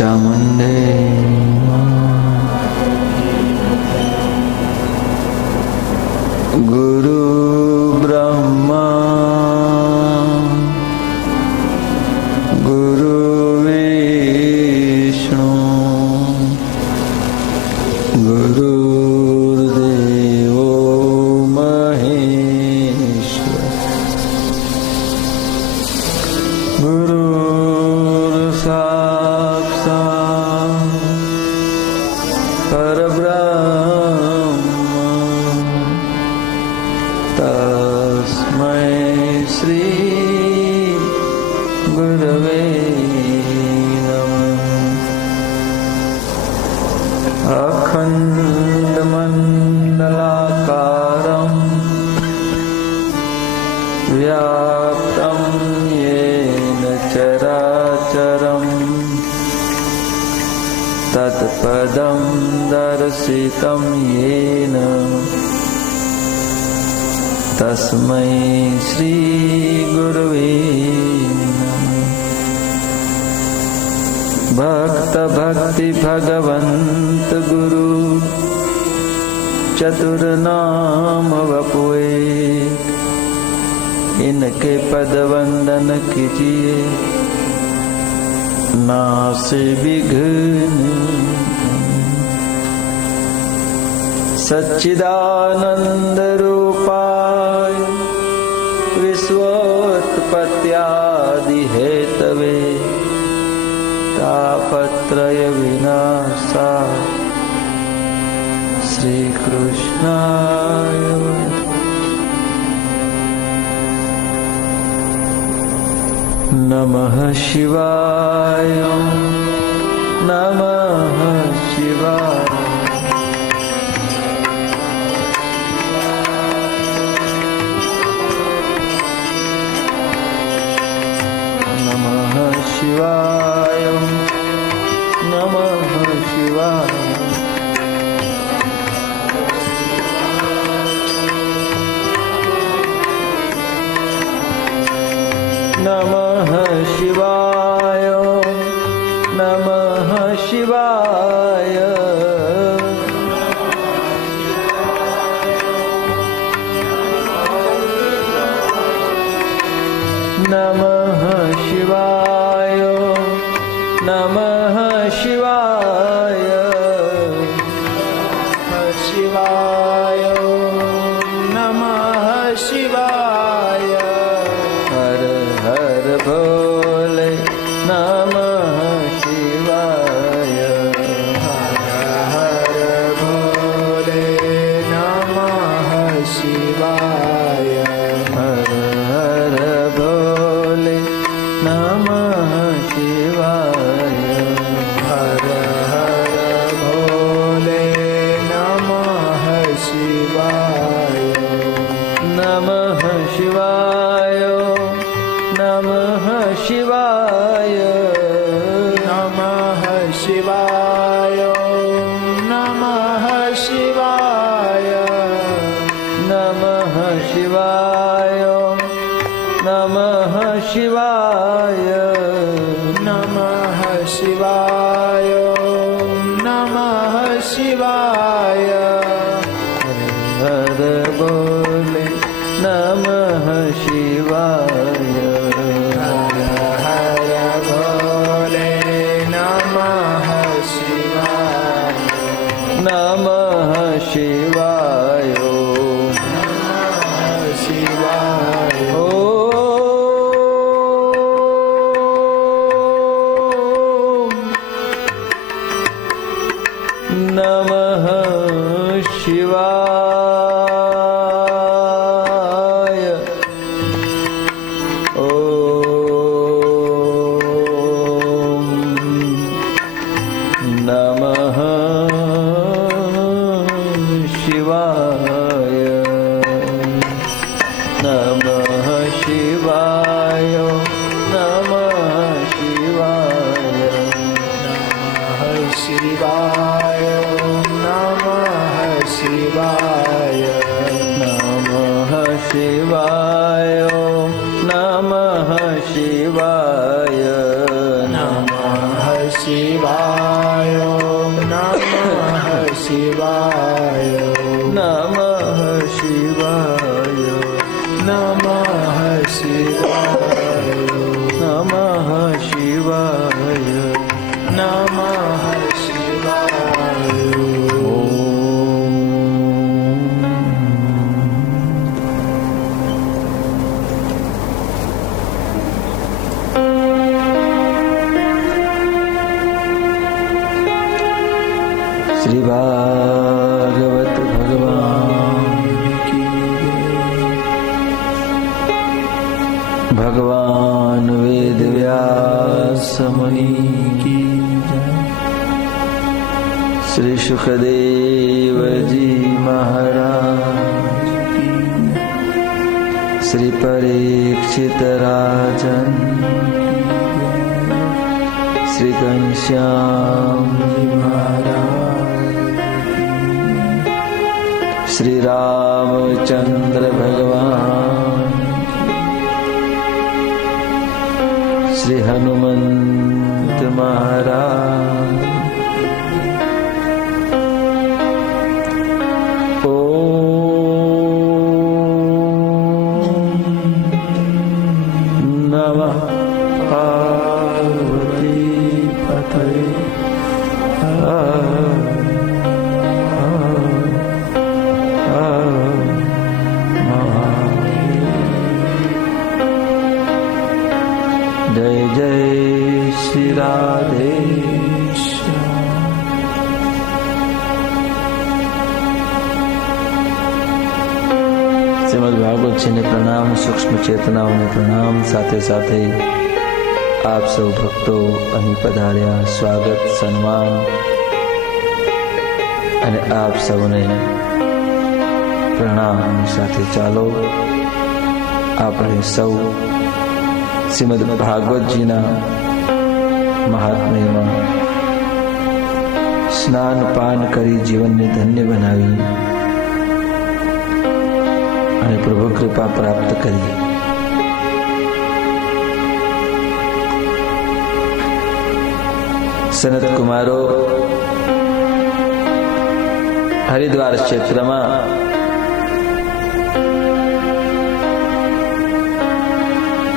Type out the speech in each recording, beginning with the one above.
चामुंडे गुरु ब्रह्मा गुरु विष्णु गुरुर्देवो महेश्वर गुरुर्साक्षात् परब्रह्म तस्मै श्री गुरवे नमः। अखण्डमण्डलाकारं व्याप्तं येन चराचरं तत्पदं दर्शितं येन तस्मै श्री गुरवे नमः। भक्त भक्ति भगवंत गुरु चतुर नाम वपुए इनके पद वंदन कीजिए नासे विघ्न। सच्चिदानंद रूपाय विश्वोत्पत्त्यादि हेतवे तापत्रय विनाशाय श्री कृष्णाय नमः शिवाय नमः शिवाय नमः शिवाय नमः शिवाय नमः शिवाय नमः शिवाय नमः शिवाय नमः शिवाय शिवाय नमः शिवाय हर हर भोले नमः शिवाय हर हर भोले नमः शिवाय हर हर भोले नमः शिवाय हर हर भोले नमः शिवाय नमः शिवाय नमः शिवाय नमः शिवाय नमः शिवाय नमः शिवाय नमः शिवाय नमः शिवाय नमः शिवाय हर बोले नमः शिवाय हर हर भोले नमः शिवाय नमः शिवाय नमः शिवाय नमः शिवाय ओम नमः शिवाय नमः शिवाय नमः शिवाय नमः शिवाय नमः शिवाय नमः शिवाय नमः शिवाय नमः शिवाय નમઃ શિવાય નમઃ શિવાય નમઃ શિવાય શ્રી ભાગવત ભગવાન ભગવાન વેદ વ્યાસ મુનિ કી જય શ્રી સુખદેવજી મહારાજ કી શ્રી પરીક્ષિત રાજન શ્રી ઘનશ્યામજી મહારાજ શ્રી રામચંદ્ર ભગવાન શ્રી હનુમંત મહારાજ ઓમ નમઃ પાર્વતી પતયે જય જય શ્રી રાધે શ્રીમદ ભાગવતજીને પ્રણામ, સૂક્ષ્મ ચેતનાઓને પ્રણામ. સાથે સાથે આપ સૌ ભક્તો અહીં પધાર્યા, સ્વાગત સન્માન અને આપ સૌને પ્રણામ. સાથે ચાલો આપણે સૌ શ્રીમદ ભાગવતજીના મહાત્મ્યમાં સ્નાન પાન કરી જીવનને ધન્ય બનાવી અને પ્રભુ કૃપા પ્રાપ્ત કરી સનત કુમારો હરિદ્વાર ક્ષેત્રમાં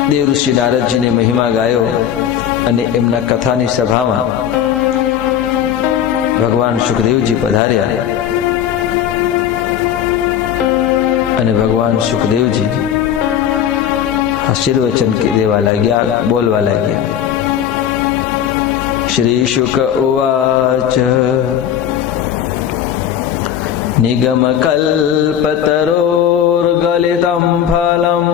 દેવ ઋષિ નારદજીને મહિમા ગાયો અને એમના કથાની સભામાં ભગવાન સુખદેવજી પધાર્યા અને ભગવાન સુખદેવજી આશીર્વચન દેવા લાગ્યા, બોલવા લાગ્યા. શ્રી શુક ઉવાચ નિગમ કલ્પતરોર્ગલિતમ ફલમ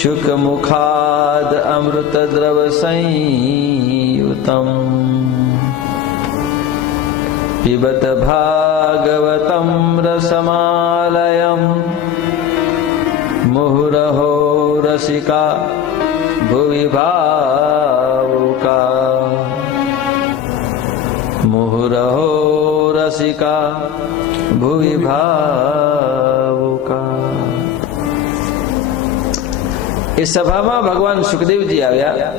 શુકમુખાદ અમૃતદ્રવ સંયુતમ પિબત ભાગવતમ રસમાલયમ મુહુરહો રસિકા ભુવિ ભાવુકા મુહુરહો રસિકા ભુવિ ભાવુકા. એ સભામાં ભગવાન સુખદેવજી આવ્યા.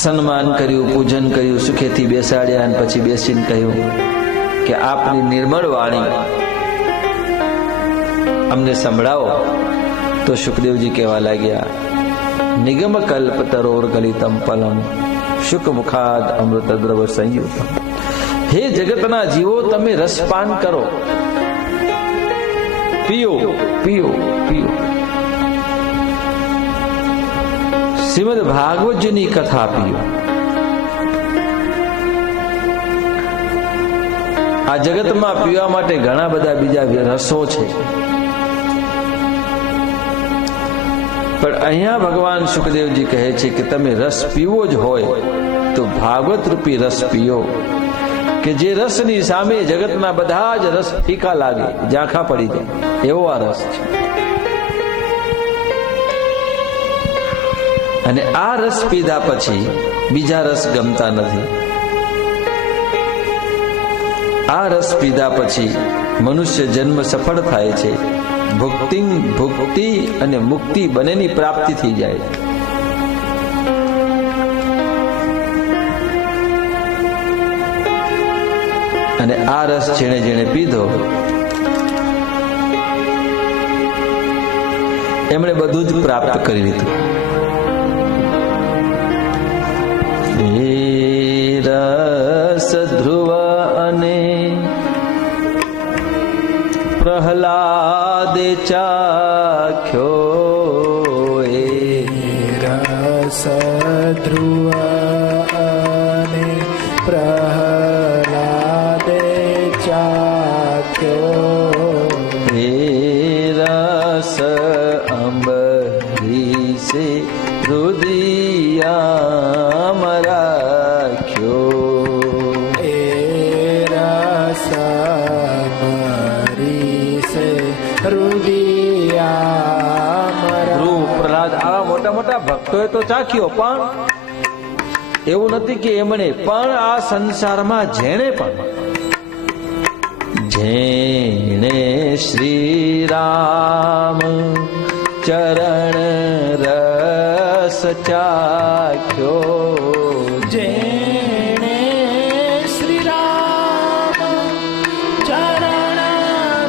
સન્માન કર્યું, પૂજન કર્યું, સુખેથી બેસાડ્યા અને પછી બેસીને કહ્યું કે આપની નિર્મળ વાણી અમને સંભળાવો. તો સુખદેવજી કહેવા લાગ્યા, નિગમ કલ્પ તરોર ગલિતમ પલમ શુક મુખાદ અમૃત દ્રવ સંયુતમ. હે જગતના જીવો, તમે રસપાન કરો, પીઓ પીઓ પીઓ. શ્રીમદ ભાગવતજીની કથા પીઓ. આ જગતમાં પીવા માટે ઘણા બધા બીજા રસો છે, પણ અહીંયા ભગવાન સુખદેવજી કહે છે કે તમે રસ પીવો જ હોય તો ભાગવત રૂપી રસ પીઓ, કે જે રસની સામે જગતના બધા જ રસ ફીકા લાગે, ઝાંખા પડી જાય, એવો આ રસ છે. અને આ રસ પીધા પછી બીજા રસ ગમતા નથી. આ રસ પીધા પછી મનુષ્ય જન્મ સફળ થાય છે. ભુક્તિ અને મુક્તિ બંનેની પ્રાપ્તિ થઈ જાય. અને આ રસ જેણે જેણે પીધો એમણે બધું જ પ્રાપ્ત કરી લીધું. રસ ધ્રુવ અને પ્રહલાદે ચાખ્યો, રસ ધ્રુવ અને પ્રહલાદે ચાખ્યો, રસ અંબરીશે હૃદયામ રાખ્યો, રસ અંબરીશે હૃદયામ ધ્રુવ પ્રહલાદ આવા મોટા મોટા ભક્તોએ તો ચાખ્યો, પણ એવું નથી કે એમણે પણ આ સંસારમાં જેણે શ્રી રામ ચરણ રસ ચાખ્યો, જેણે શ્રી રામ ચરણ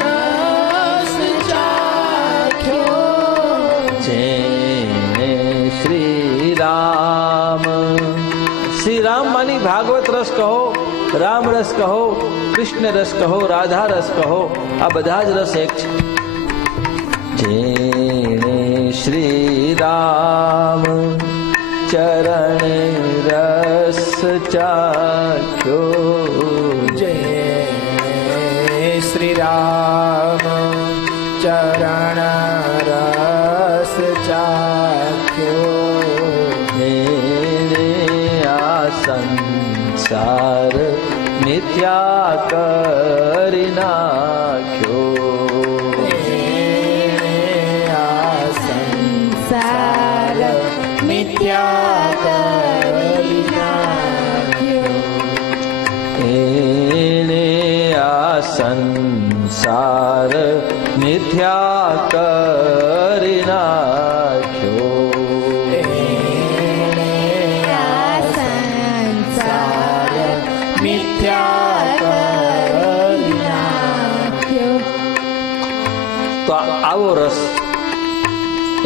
રસ ચાખ્યો, જેણે શ્રી રામ માની ભાગવત રસ કહો, રામ રસ કહો, કૃષ્ણ રસ કહો, રાધા રસ કહો, આ બધા જ રસ એક છે. જેણે શ્રી રામ ચરણ રસ ચાખ્યો, જેણે શ્રી રામ ચરણ રસ ચાખ્યો, સંસાર મિથ્યા કરી નાખ્યો, આ સંસાર મિથ્યા કરી નાખ્યો, એણે આ સંસાર મિથ્યા કરી નાખ્યો, તો આવો રસ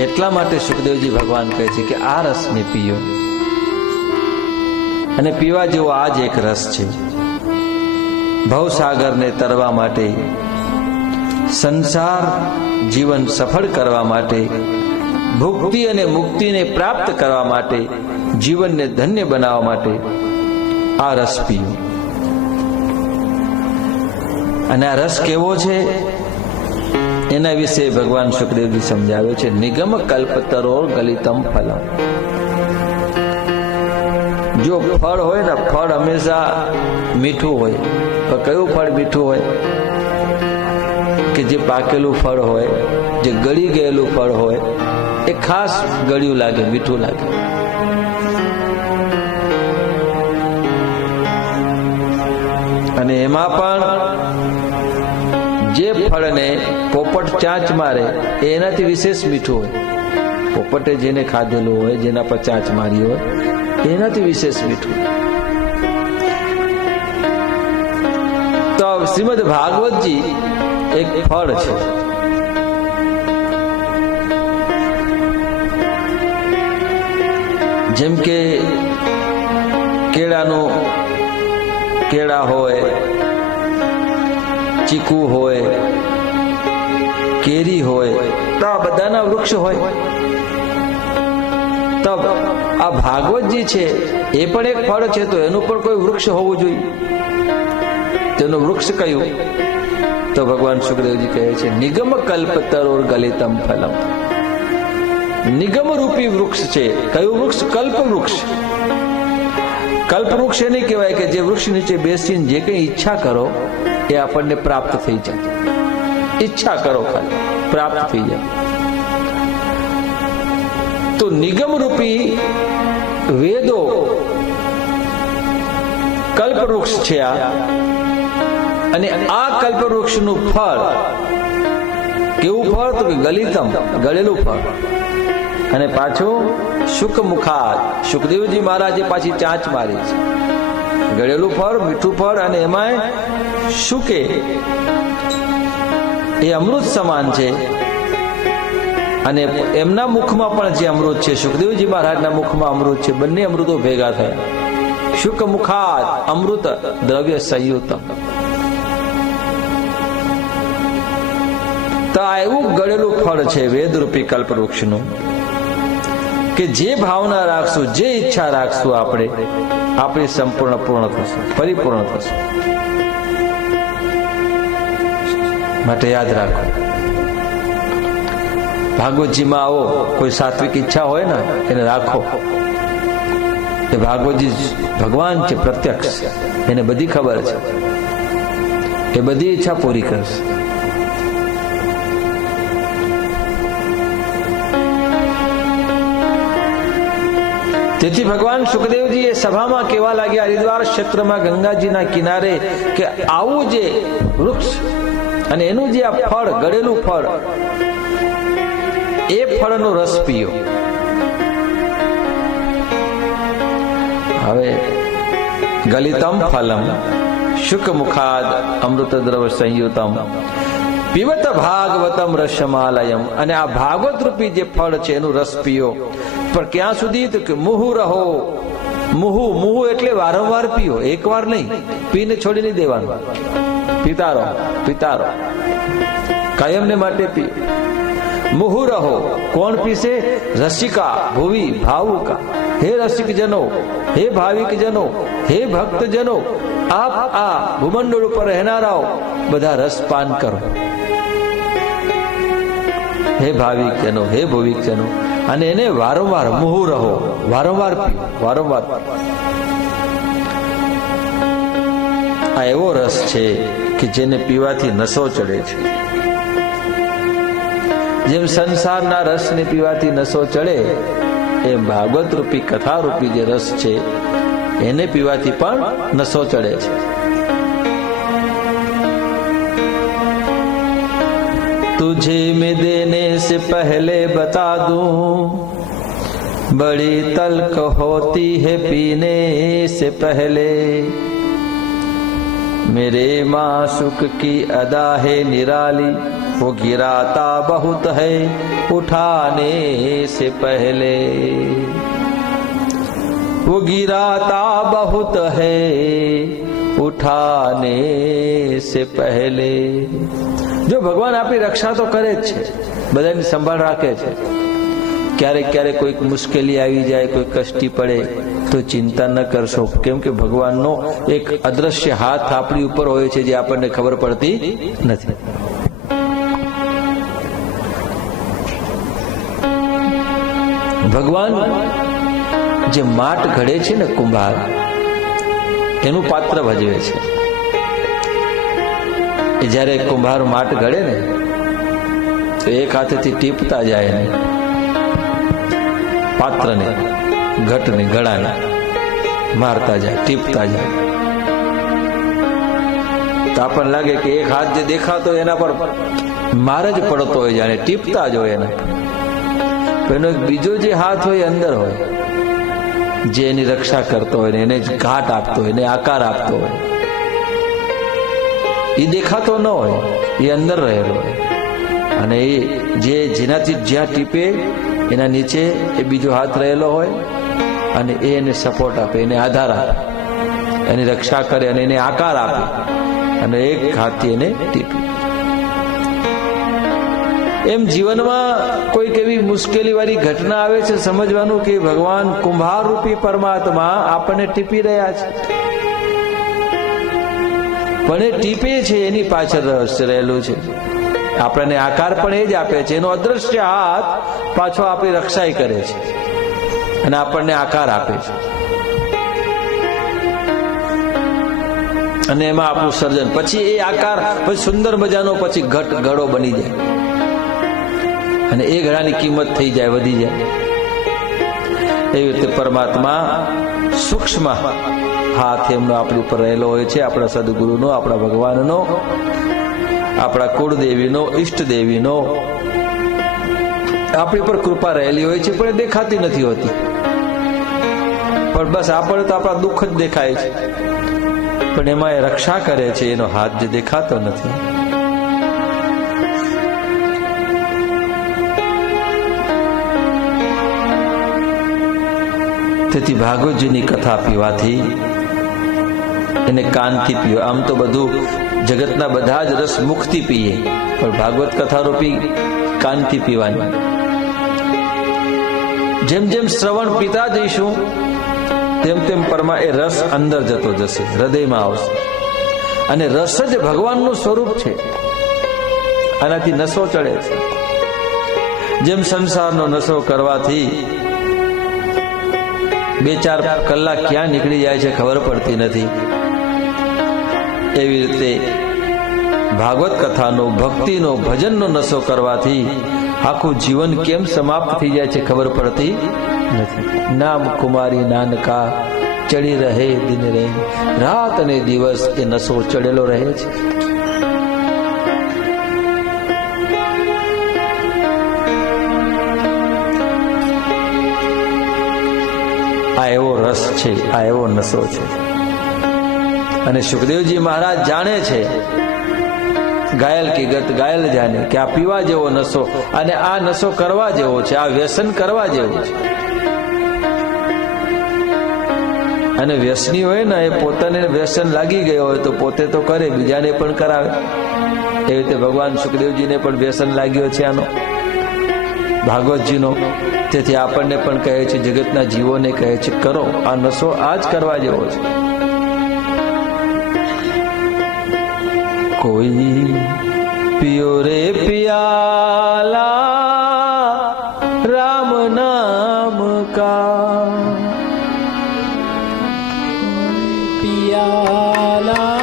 એટલા માટે સુખદેવજી ભગવાન કહે છે કે આ રસને પીઓ, અને પીવા જેવો આ જ એક રસ છે. ભવસાગરને તરવા માટે, સંસાર જીવન સફળ કરવા માટે, ભુક્તિ અને મુક્તિને પ્રાપ્ત કરવા માટે, જીવનને ધન્ય બનાવવા માટે આ રસ પીઓ. અને આ રસ કેવો છે એના વિશે ભગવાન સુખદેવજી સમજાવ્યો છે. નિગમ કલ્પતરોર ગલિતમ ફલમ. જો ફળ હોય ને, ફળ હંમેશા મીઠું હોય, પણ કયું ફળ મીઠું હોય? કે જે પાકેલું ફળ હોય, જે ગળી ગયેલું ફળ હોય, એ ખાસ ગળ્યું લાગે, મીઠું લાગે. અને એમાં પણ જે ફળને પોપટ ચાંચ મારે એનાથી વિશેષ મીઠું હોય. પોપટે જેને ખાધેલું હોય, જેના પર ચાંચ મારી હોય, એનાથી વિશેષ મીઠું. તો શ્રીમદ ભાગવતજી એક ફળ છે. જેમ કે કેળા હોય, ચીકુ હોય, કેરી હોય, તો આ બધાના વૃક્ષ હોય. તો આ ભાગવતજી છે એ પણ એક ફળ છે, તો એનું પણ કોઈ વૃક્ષ હોવું જોઈએ. તેનું વૃક્ષ કયું? તો ભગવાન સુખદેવજી કહે છે નિગમ કલ્પતરોર ગલિતમ ફલમ. નિગમ રૂપી વૃક્ષ છે. કયું વૃક્ષ? કલ્પ વૃક્ષ. કલ્પ વૃક્ષ એ નહીં કહેવાય કે જે વૃક્ષ નીચે બેસીને જે કંઈ ઈચ્છા કરો એ આપણને પ્રાપ્ત થઈ જાય. ઈચ્છા કરો ખાલી, પ્રાપ્ત થઈ જાય. તો નિગમ રૂપી વેદો કલ્પવૃક્ષ છે આ. અને આ કલ્પવૃક્ષનું ફળ કેવું ફળ? તો કે ગલિતમ, ગળેલું ફળ. અને પાછું શુકમુખાત. સુખદેવજી મહારાજે પાછી ચાંચ મારી છે. ગળેલું ફળ, મીઠું ફળ, અને એમાંય શું કે એ અમૃત સમાન છે. અને એમના મુખમાં પણ જે અમૃત છે, સુખદેવજી મહારાજના મુખમાં અમૃત છે. બંને અમૃતો ભેગા થયા. શુક મુખાદ અમૃત દ્રવ્ય સંયુક્ત. તો આ એવું ગળેલું ફળ છે વેદરૂપી કલ્પવૃક્ષનું, કે જે ભાવના રાખશું, જે ઈચ્છા રાખશું, આપણી સંપૂર્ણ પૂર્ણ થશે, પરિપૂર્ણ થશે. માટે યાદ રાખો, ભાગવતજીમાં આવો કોઈ સાત્વિક ઈચ્છા હોય ને એને રાખો. એ ભાગવતજી ભગવાન છે પ્રત્યક્ષ, એને બધી ખબર છે, એ બધી ઈચ્છા પૂરી કરશે. તેથી ભગવાન સુખદેવજી એ સભામાં કહેવા લાગ્યા હરિદ્વાર ક્ષેત્રમાં ગંગાજીના કિનારે કે આવું જે વૃક્ષ અને એનું જે આ ફળ, ગળેલું ફળ, એ ફળનો રસ પીઓ. હવે ગલિતમ ફલમ શુક મુખાદ અમૃત દ્રવ સંયુતમ પીવત ભાગવતમ રસમાલયમ. અને આ ભાગવત રૂપી જે ફળ છે એનું રસ પીઓ. પણ ક્યાં સુધી? તો કે મુહુ રહો. મુહુ એટલે વારંવાર પીઓ, એકવાર નહીં. પીને છોડી નહીં દેવાનું. પીતા રહો, કાયમને માટે પીઓ. મુહુ રહો. કોણ પીશે? રસિકા ભુવિ ભાવુકા. હે રસિક જનો, હે ભાવિક જનો, હે ભક્ત જનો, આપ આ ભૂમંડળ ઉપર રહેનારાઓ બધા રસપાન કરો. હે ભાવિક જનો, હે ભૌવિક જનો. અને એને વારંવાર મુહુ રહો, વારંવાર પીઓ, વારંવાર. આ એવો રસ છે કે જેને પીવાથી નશો ચડે છે. જેમ સંસારના રસને પીવાથી નશો ચડે, એમ ભાગવત રૂપી કથા રૂપી જે રસ છે એને પીવાથી પણ નશો ચડે છે. तुझे मैं देने से पहले बता दूं, बड़ी तल्ख होती है पीने से पहले. मेरे माशुक की अदा है निराली, वो गिराता बहुत है उठाने से पहले. वो गिराता बहुत है उठाने से पहले. જો ભગવાન આપણી રક્ષા તો કરે જ છે, બધાની સંભાળ રાખે છે. ક્યારેક ક્યારેક કોઈક મુશ્કેલી આવી જાય, કોઈ કષ્ટી પડે તો ચિંતા ન કરશો, કેમ કે ભગવાનનો એક અદ્રશ્ય હાથ આપણી ઉપર હોય છે જે આપણને ખબર પડતી નથી. ભગવાન જે માટ ઘડે છે ને, કુંભાર એનું પાત્ર ભજવે છે. જયારે કુંભાર માટ ઘડે ને તો એક હાથેથી ટીપતા જાય ને પાત્રને, ઘટને, ગળાને મારતા જાય, ટીપતા જાય. તો આપણને લાગે કે એક હાથ જે દેખાતો એના પર માર જ પડતો હોય, જાણે ટીપતા જ હોય એના. એનો એક બીજો જે હાથ હોય અંદર હોય, જે એની રક્ષા કરતો હોય ને એને જ ઘાટ આપતો હોય, એને આકાર આપતો હોય. એ દેખાતો ન હોય, એ અંદર રહેલો હોય. અને એ જેનાથી જ્યાં ટીપે એના નીચે એ બીજો હાથ રહેલો હોય અને એ એને સપોર્ટ આપે, એને આધાર આપે, એની રક્ષા કરે અને એને આકાર આપે અને એક હાથથી એને ટીપે. એમ જીવનમાં કોઈક એવી મુશ્કેલી વાળી ઘટના આવે છે, સમજવાનું કે ભગવાન કુંભાર રૂપી પરમાત્મા આપણને ટીપી રહ્યા છે. પણ એ ટીપે છે એની પાછળ રહસ્ય રહેલું છે. આપણને આકાર પણ એ જ આપે છે, એનો અદ્રશ્ય હાથ પાછો આપણી રક્ષા કરે છે અને આપણને આકાર આપે છે. અને એમાં આપણું સર્જન, પછી એ આકાર પછી સુંદર મજાનો પછી ઘડો બની જાય અને એ ઘડાની કિંમત થઈ જાય, વધી જાય. એવી રીતે પરમાત્મા સૂક્ષ્મ હાથ એમનો આપણી ઉપર રહેલો હોય છે, આપણા સદગુરુનો, આપણા ભગવાનનો, આપણા કુળદેવીનો, ઈષ્ટદેવીનો આપણી પર કૃપા રહેલી હોય છે, પણ એ દેખાતી નથી હોતી. પણ બસ આપણે તો આપણા દુઃખ જ દેખાય છે. પણ એમાં એ રક્ષા કરે છે, એનો હાથ જે દેખાતો નથી. તેથી ભાગવતજીની કથા પીવાથી, એને કાનથી પીવા. આમ તો બધું જગતના બધા જ રસ મુખથી પીએ, પણ ભાગવત કથા રૂપી કાનથી પીવાની. જેમ જેમ શ્રવણ પીતા જઈશું તેમ તેમ પરમાં એ રસ અંદર જતો જશે, હૃદયમાં આવશે. અને રસ જ ભગવાનનું સ્વરૂપ છે. આનાથી નશો ચડે છે. જેમ સંસારનો નશો કરવાથી 2-4 કલાક ક્યાં નીકળી જાય છે ખબર પડતી નથી, એવી રીતે ભાગવત કથાનો, ભક્તિનો, ભજનનો નશો કરવાથી આખું જીવન કેમ સમાપ્ત થઈ જાય છે ખબર પડતી નથી. નામ કુમારી નાનકા ચડી રહે દિન રે, રાત અને દિવસ એ નશો ચડેલો રહે છે. આ એવો રસ છે, આ એવો નશો છે. અને સુખદેવજી મહારાજ જાણે છે, ઘાયલ કી ગત ઘાયલ જાને, કે આ પીવા જેવો નશો અને આ નશો કરવા જેવો છે, આ વ્યસન કરવા જેવું છે. અને વ્યસની હોય ને, એ પોતાને વ્યસન લાગી ગયો હોય તો પોતે તો કરે, બીજાને પણ કરાવે. એવી રીતે ભગવાન સુખદેવજીને પણ વ્યસન લાગ્યો છે આનો, ભાગવતજીનો. તેથી આપણને પણ કહે છે, જગતના જીવોને કહે છે, કરો આ નશો, આ જ કરવા જેવો છે. કોઈ પિયો રે પિયાલા રામ નામ કા, પિયાલા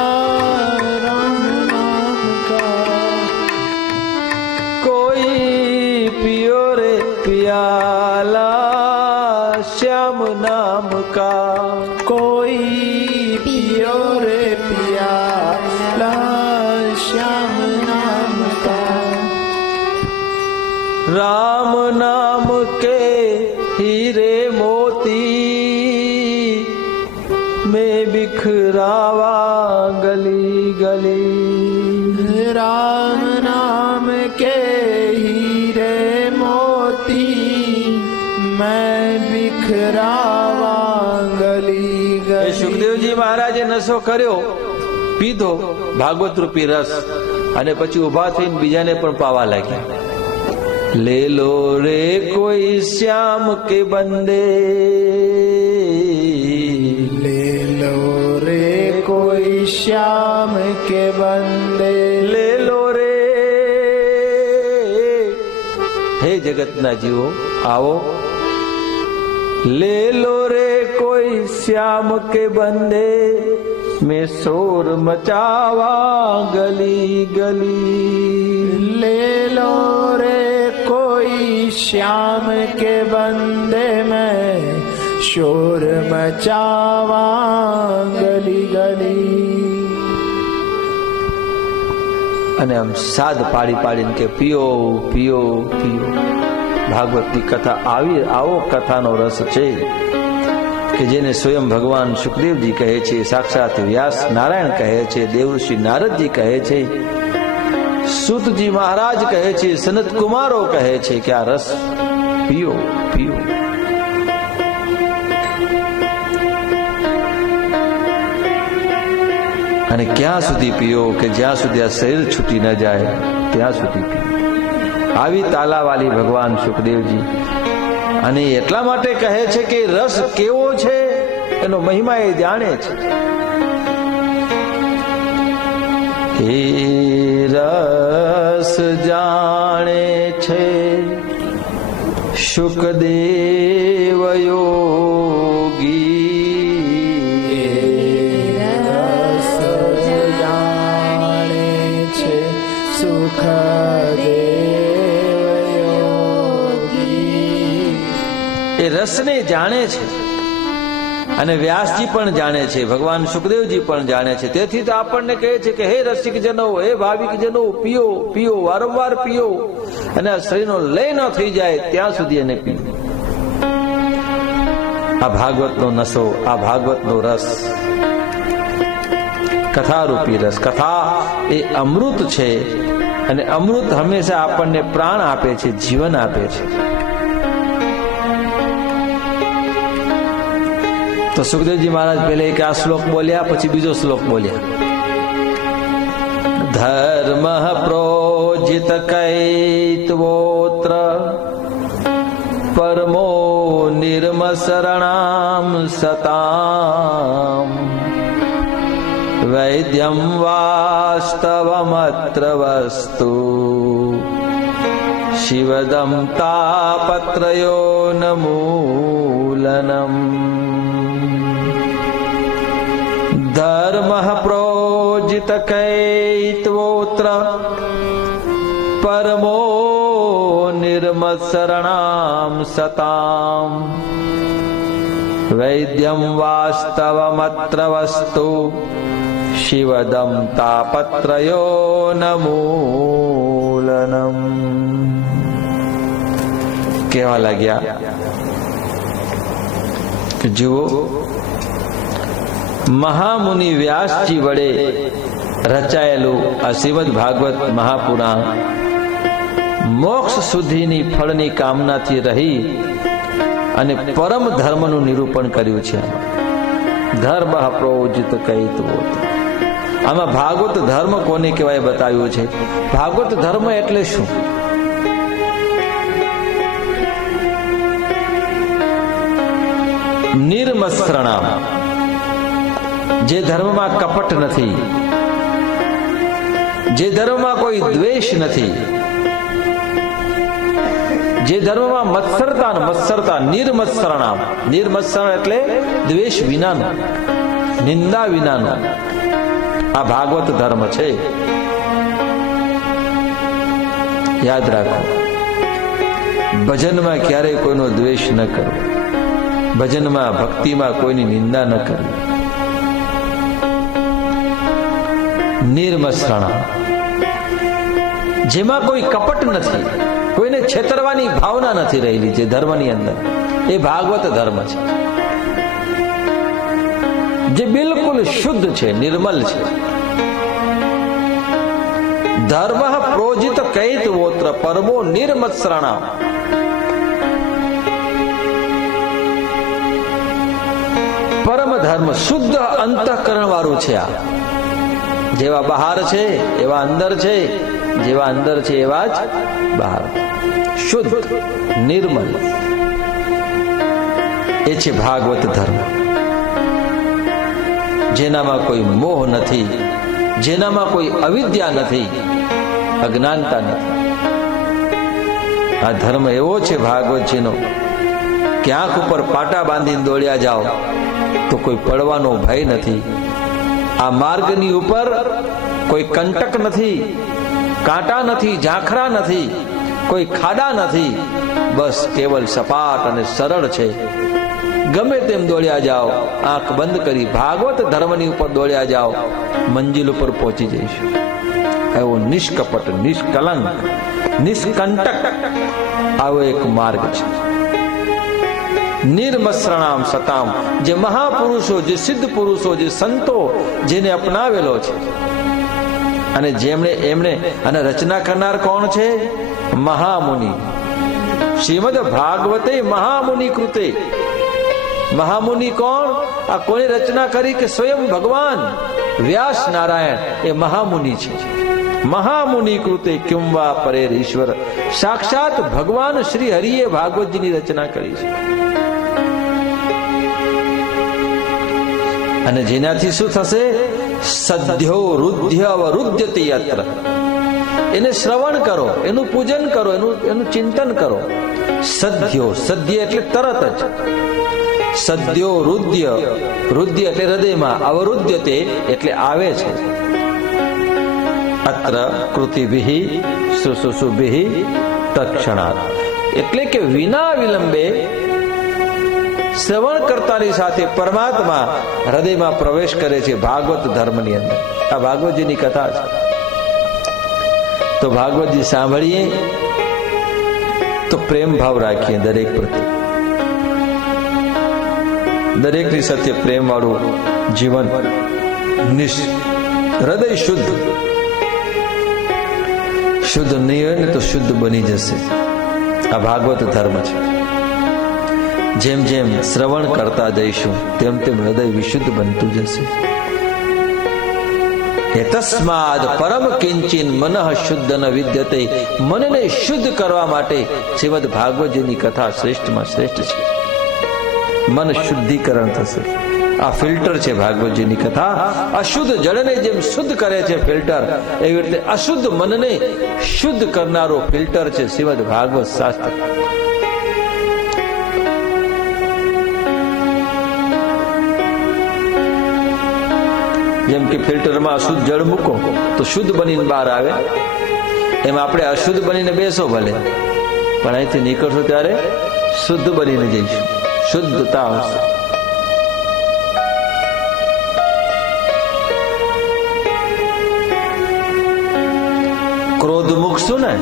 રામ નામ કા. કોઈ પિયો રે પિયાલા શ્યામ નામ કા, કોઈ પિયો રે પિયાલા શ્યામ નામ કા. राम नाम के हीरे मोती में बिखरावा गली गली. राम नाम के हीरे मोती मैं बिखरावा गली એ गली. સુખદેવજી મહારાજે નશો કર્યો, પીધો ભાગવત રૂપી રસ, અને પછી ઉભા થઈને બીજાને પણ પાવા લાગ્યા. ले लो रे कोई श्याम के बंदे, ले लो रे कोई श्याम के बंदे. ले लो रे. हे जगतना जीवो आओ, ले लो रे कोई श्याम के बंदे, मैं शोर मचावा गली गली. ले लो रे कोई श्याम के बंदे में शोर मचावा गली गली. અને આમ સાદ પાડી પાડીને કે પીઓ પીઓ પીઓ. ભાગવતની કથા આવી, આવો કથાનો રસ છે કે જેને સ્વયં ભગવાન સુખદેવજી કહે છે, સાક્ષાત વ્યાસ નારાયણ કહે છે, દેવઋષિ નારદજી કહે છે, સૂતજી મહારાજ કહે છે, સનત કુમારો કહે છે કે આ રસ પીઓ પીઓ. અને ક્યાં સુધી પીઓ કે જ્યાં સુધી આ શરીર છૂટી ન જાય ત્યાં સુધી પીઓ. આવી તાલાવાલી ભગવાન સુખદેવજી. અને એટલા માટે કહે છે કે રસ કેવો છે એનો મહિમા એ જાણે છે. એ રસ જાણે છે સુખદેવ યોગી, रस जाने छे सुखदेव योगी. એ રસને જાણે છે. અને વ્યાસજી પણ જાણે છે, ભગવાન સુખદેવજી પણ જાણે છે. તેથી તો આપણને કહે છે કે હે રસિક જનો, હે ભાવિક જનો, પીઓ પીઓ, વારંવાર પીઓ, અને આ શરીરનો લય ન થઈ જાય ત્યાં સુધી એને પીઓ. આ ભાગવતનો નશો, આ ભાગવતનો રસ કથા રૂપી રસ. કથા એ અમૃત છે અને અમૃત હંમેશા આપણને પ્રાણ આપે છે, જીવન આપે છે. તો સુખદેવજી મહારાજ પહેલે એક આ શ્લોક બોલ્યા, પછી બીજો શ્લોક બોલ્યા. ધર્મ પ્રોજિત કૈતવોત્ર પરમો નિર્મસરણામ સતામ વૈદ્યમ વાસ્તવમત્ર વસ્તુ શિવદમ તાપત્રયો નમૂલનમ. ધર્મ પ્રોજિત કૈતવોત્ર પરમો નિર્મત્સરણામ સતામ વૈદ્યમ વાસ્તવમત્ર વસ્તુ શિવદમ તાપત્રયો નમૂલનમ. કહેવા લાગ્યા કે જુઓ, મહામુનિ વ્યાસજી વડે રચાયેલું આ શ્રીમદ ભાગવત મહાપુરાણ મોક્ષ સુધીની ફળની કામનાથી રહી અને પરમ ધર્મનું નિરૂપણ કર્યું છે. ધર્મ પ્રોજિત કૈતવોત્ર. આમાં ભાગવત ધર્મ કોને કહેવાય બતાવ્યું છે. ભાગવત ધર્મ એટલે શું? નિર્મત્સરણામ, જે ધર્મમાં કપટ નથી, જે ધર્મમાં કોઈ દ્વેષ નથી, જે ધર્મમાં મત્સરતા નિર્મત્સરણામ. નિર્મત્સરણ એટલે દ્વેષ વિનાનું, નિંદા વિનાનું આ ભાગવત ધર્મ છે. યાદ રાખો, ભજનમાં ક્યારેય કોઈનો દ્વેષ ન કરવો, ભજનમાં ભક્તિમાં કોઈની નિંદા ન કરવી. નિર્મત્સરણામ, જેમાં કોઈ કપટ નથી, કોઈને છેતરવાની ભાવના નથી રહેલી, જે ધર્મની અંદર, એ ભાગવત ધર્મ છે. જે બિલકુલ શુદ્ધ છે, નિર્મલ છે. ધર્મ પ્રોજિત કૈતવોત્ર પરમો નિર્મત્સરણામ. પરમ ધર્મ શુદ્ધ અંતઃકરણ વાળું છે. આ જેવા બહાર છે એવા અંદર છે, જેવા અંદર છે એવા જ બહાર. શુદ્ધ નિર્મલ, એ છે ભાગવત ધર્મ. જેનામાં કોઈ મોહ નથી, જેનામાં કોઈ અવિદ્યા નથી, અજ્ઞાનતા નથી. આ ધર્મ એવો છે ભાગવતજીનો કે આંખ ઉપર પાટા બાંધીને દોડ્યા જાઓ તો કોઈ પડવાનો ભય નથી. આ માર્ગની ઉપર કોઈ કંટક નથી, કાંટા નથી, ઝાંખરા નથી, કોઈ ખાડા નથી. બસ કેવલ સપાટ અને સરળ છે. ગમે તેમ દોડ્યા જાઓ, આંખ બંધ કરી ભાગવત ધર્મની ઉપર દોડ્યા જાઓ, મંજિલ ઉપર પહોંચી જઈશું. એવો નિષ્કપટ, નિષ્કલંક, નિષ્કંટક આવો એક માર્ગ છે. નિર્મત્સરણામ સતામ, જે મહાપુરુષો, જે સિદ્ધ પુરુષો, જે સંતો જેને અપનાવેલો છે અને એમણે અને રચના કરનાર કોણ છે? મહામુનિ. શ્રીમદ ભાગવતે મહામુનિ કૃતે. મહામુનિ કોણ? આ કોને રચના કરી? કે સ્વયં ભગવાન વ્યાસ નારાયણ એ મહામુનિ છે. મહામુનિ કૃતે કિમ વા પરેર ઈશ્વર. સાક્ષાત ભગવાન શ્રી હરિએ ભાગવતજીની રચના કરી છે. અને જેનાથી શું થશે? સદ્યો રુધ્ય અવરુધ્યતે યત્ર. એને શ્રવણ કરો, એનું પૂજન કરો, એનું ચિંતન કરો. સદ્યો, સદ્ય એટલે તરત જ. સદ્યો રુધ્ય, રુધ્ય એટલે હૃદયમાં, અવરુધ્યતે એટલે આવે છે. અત્ર કૃતિભિ શુશુભિ તત્ક્ષણાત. એટલે કે વિના વિલંબે શ્રવણ કરતાની સાથે પરમાત્મા હૃદયમાં પ્રવેશ કરે છે ભાગવત ધર્મની અંદર. આ ભાગવતજીની કથા છે. તો ભાગવતજી સાંભળીએ તો પ્રેમ ભાવ રાખીએ દરેક પ્રત્યે. દરેકની સાથે પ્રેમ વાળું જીવન હૃદય શુદ્ધ, શુદ્ધ નહીં હોય ને તો શુદ્ધ બની જશે. આ ભાગવત ધર્મ છે. જેમ જેમ શ્રવણ કરતા જઈશું તેમ તેમ હૃદય વિશુદ્ધ બનતું જશે. તસ્માદ પરમ કિંચિન મનઃ શુદ્ધ ન વિદ્યતે. મનને શુદ્ધ કરવા માટે શ્રીમદ ભાગવતજીની કથા શ્રેષ્ઠમાં શ્રેષ્ઠ છે. મન શુદ્ધિકરણ થશે. આ ફિલ્ટર છે ભાગવતજીની કથા. અશુદ્ધ જળને જેમ શુદ્ધ કરે છે ફિલ્ટર, એવી રીતે અશુદ્ધ મનને શુદ્ધ કરનારો ફિલ્ટર છે શ્રીમદ ભાગવત શાસ્ત્ર. જેમ કે ફિલ્ટરમાં અશુદ્ધ જળ મૂકો તો શુદ્ધ બનીને બહાર આવે, એમ આપણે અશુદ્ધ બનીને બેસો ભલે, પણ અહીંથી નીકળશો ત્યારે શુદ્ધ બનીને જઈશું. શુદ્ધતા આવશે. ક્રોધ મૂકશું ને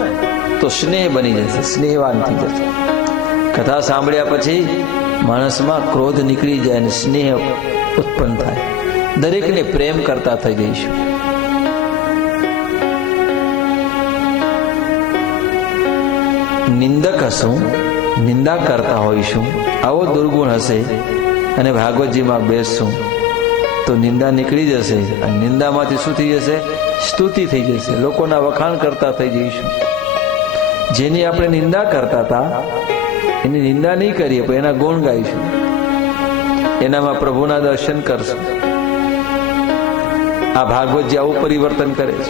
તો સ્નેહ બની જશે, સ્નેહવાન થઈ જશે. કથા સાંભળ્યા પછી માણસમાં ક્રોધ નીકળી જાય અને સ્નેહ ઉત્પન્ન થાય. દરેકને પ્રેમ કરતા થઈ જઈશું. નિંદક હશું, નિંદા કરતા હોઈશું, આવો દુર્ગુણ હશે અને ભાગવતજીમાં બેસશું તો નિંદા નીકળી જશે. અને નિંદામાંથી શું થઈ જશે? સ્તુતિ થઈ જશે. લોકોના વખાણ કરતા થઈ જઈશું. જેની આપણે નિંદા કરતા હતા એની નિંદા નહીં કરીએ પણ એના ગુણ ગાઈશું, એનામાં પ્રભુના દર્શન કરશું. આ ભાગવતજી આવું પરિવર્તન કરે છે.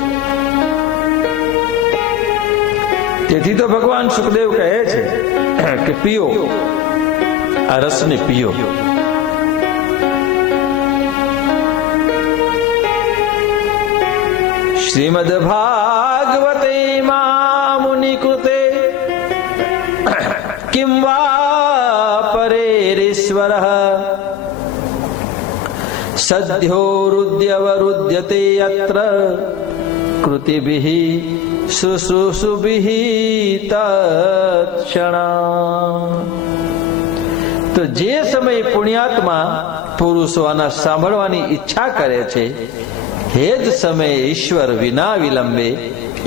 તેથી તો ભગવાન સુખદેવ કહે છે કે પીઓ, આ રસને પીઓ. શ્રીમદ ભાગવતે મા મુનિ કૃતે કિમ વા પરેરીશ્વરઃ સદ્યોરુદ્યવરુદ્યતે યત્ર કૃતિભિઃ શુશ્રૂષુભિઃ તત્ક્ષણા. તો જે સમય પુણ્યાત્મા પુરુષો આના સાંભળવાની ઈચ્છા કરે છે, એ જ સમયે ઈશ્વર વિના વિલંબે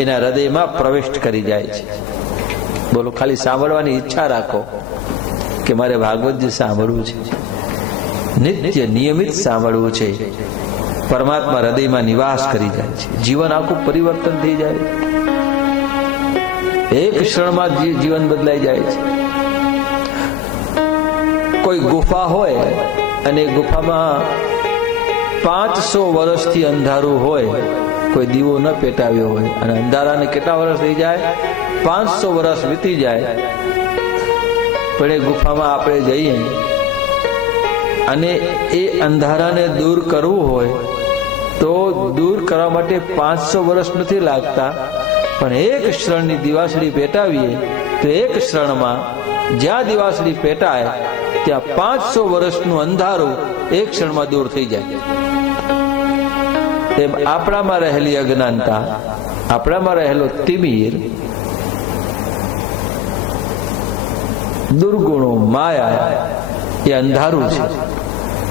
એના હૃદયમાં પ્રવેશ કરી જાય છે. બોલો, ખાલી સાંભળવાની ઈચ્છા રાખો કે મારે ભાગવતજી સાંભળવું છે, નિત્ય નિયમિત સાંભળવું છે. પરમાત્મા હૃદયમાં નિવાસ કરી જાય છે. જીવન આખું પરિવર્તન થઈ જાય. એક ક્ષણમાં જીવન બદલાઈ જાય છે. કોઈ ગુફા હોય અને ગુફામાં 500 વર્ષથી અંધારું હોય, કોઈ દીવો ન પેટાવ્યો હોય, અને અંધારાને કેટલા વર્ષ થઈ જાય? 500 વર્ષ વીતી જાય. પણ એ ગુફામાં આપણે જઈએ અને એ અંધારાને દૂર કરવું હોય તો દૂર કરવા માટે 500 વર્ષ નથી લાગતા, પણ એક ક્ષણની દિવાસળી પેટાવીએ તો એક ક્ષણમાં જ્યાં દિવાસળી પેટાય ત્યાં 500 વર્ષનું અંધારું એક ક્ષણમાં દૂર થઈ જાય. એમ આપણામાં રહેલી અજ્ઞાનતા, આપણામાં રહેલો તિમિર, દુર્ગુણો, માયા, એ અંધારું છે.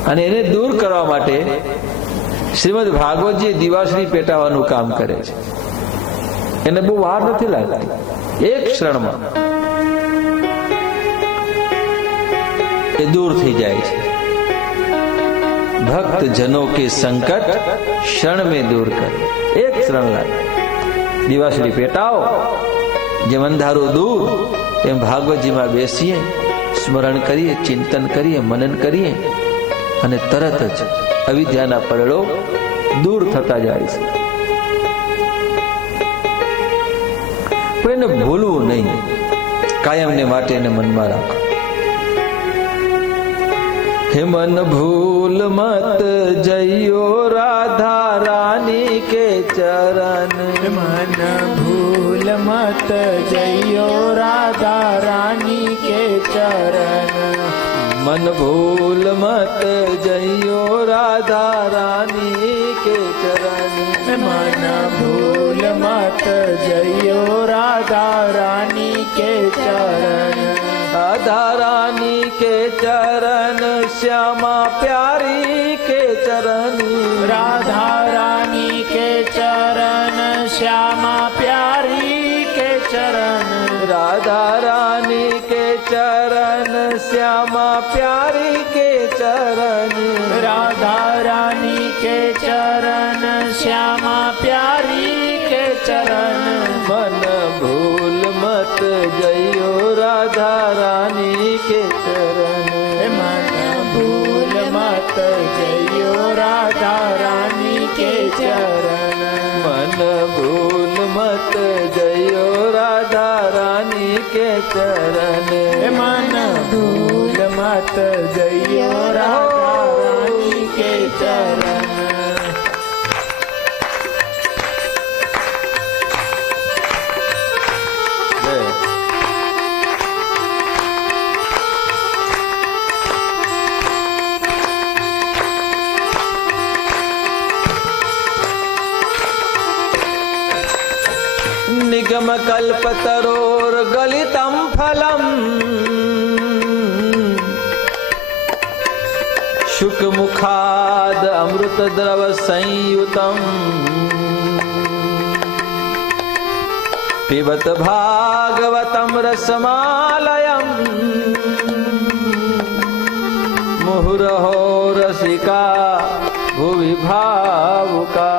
અને એને દૂર કરવા માટે શ્રીમદ ભાગવતજી દિવાસળી પેટાવાનું કામ કરે છે. એને બહુ વાર નથી લાગતી, એક ક્ષણમાં એ દૂર થઈ જાય છે. ભક્ત જનો કે સંકટ ક્ષણ में दूर કરે, એક ક્ષણ લાગે. દિવાસળી પેટાવો, જેમ અંધારું દૂર, એમ ભાગવતજીમાં બેસીએ, સ્મરણ કરીએ, ચિંતન કરીએ, મનન કરીએ, અને તરત જ અવિદ્યાના પડળો દૂર થતા જાય છે. પણ એને ભૂલવું નહીં, કાયમને માટે એને મનમાં રાખો. હે મન ભૂલ મત જઈયો રાધા રાની કે ચરણ. મન ભૂલ મત જઈયો રાધા રાની કે ચરણ. મન ભૂલ મત જઈયો રાધા રાની કે ચરણ. મન ભૂલ મત જઈયો રાધા રાની કે ચરણ. રાધા રાની કે ચરણ, શ્યામા પ્યારી કે ચરણ. રાધા રાની કે श्यामा प्यारी के चरण मन भूल मत जइयो राधा रानी के चरण मन भूल मत जइयो राधा रानी के चरण मन भूल मत जइयो राधा रानी के चरण मन भूल मत जइयो राधा रानी के चरण निगम कल्पतरोर गलितम फलम शुक मुखाद अमृत द्रव संयुतम पिबत भागवतम रसमालयम मुहुरहो रसिका भुवि भावुका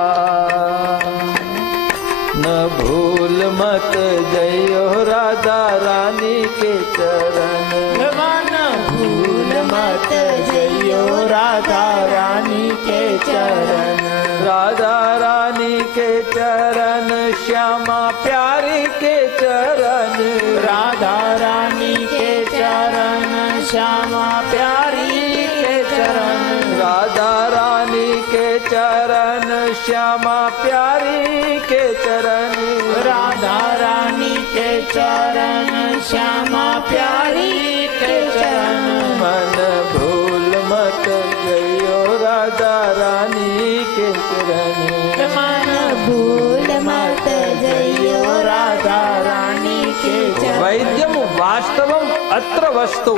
न भूल मत जइयो राधा रानी के चरण मन भूल मत जइयो राधा रानी के चरण राधा रानी के चरण श्यामा प्यारी के चरण राधा रानी के चरण श्यामा प्यारी के चरण राधा रानी के चरण श्यामा प्यारी के चरण राधा रानी के चरण श्यामा प्यारी के चरण मन भूल मत जइयो राधा रानी के चरण मन भूल मत जइयो राधा रानी के चरण વૈદ્યમ વાસ્તવમ અત્ર વસ્તુ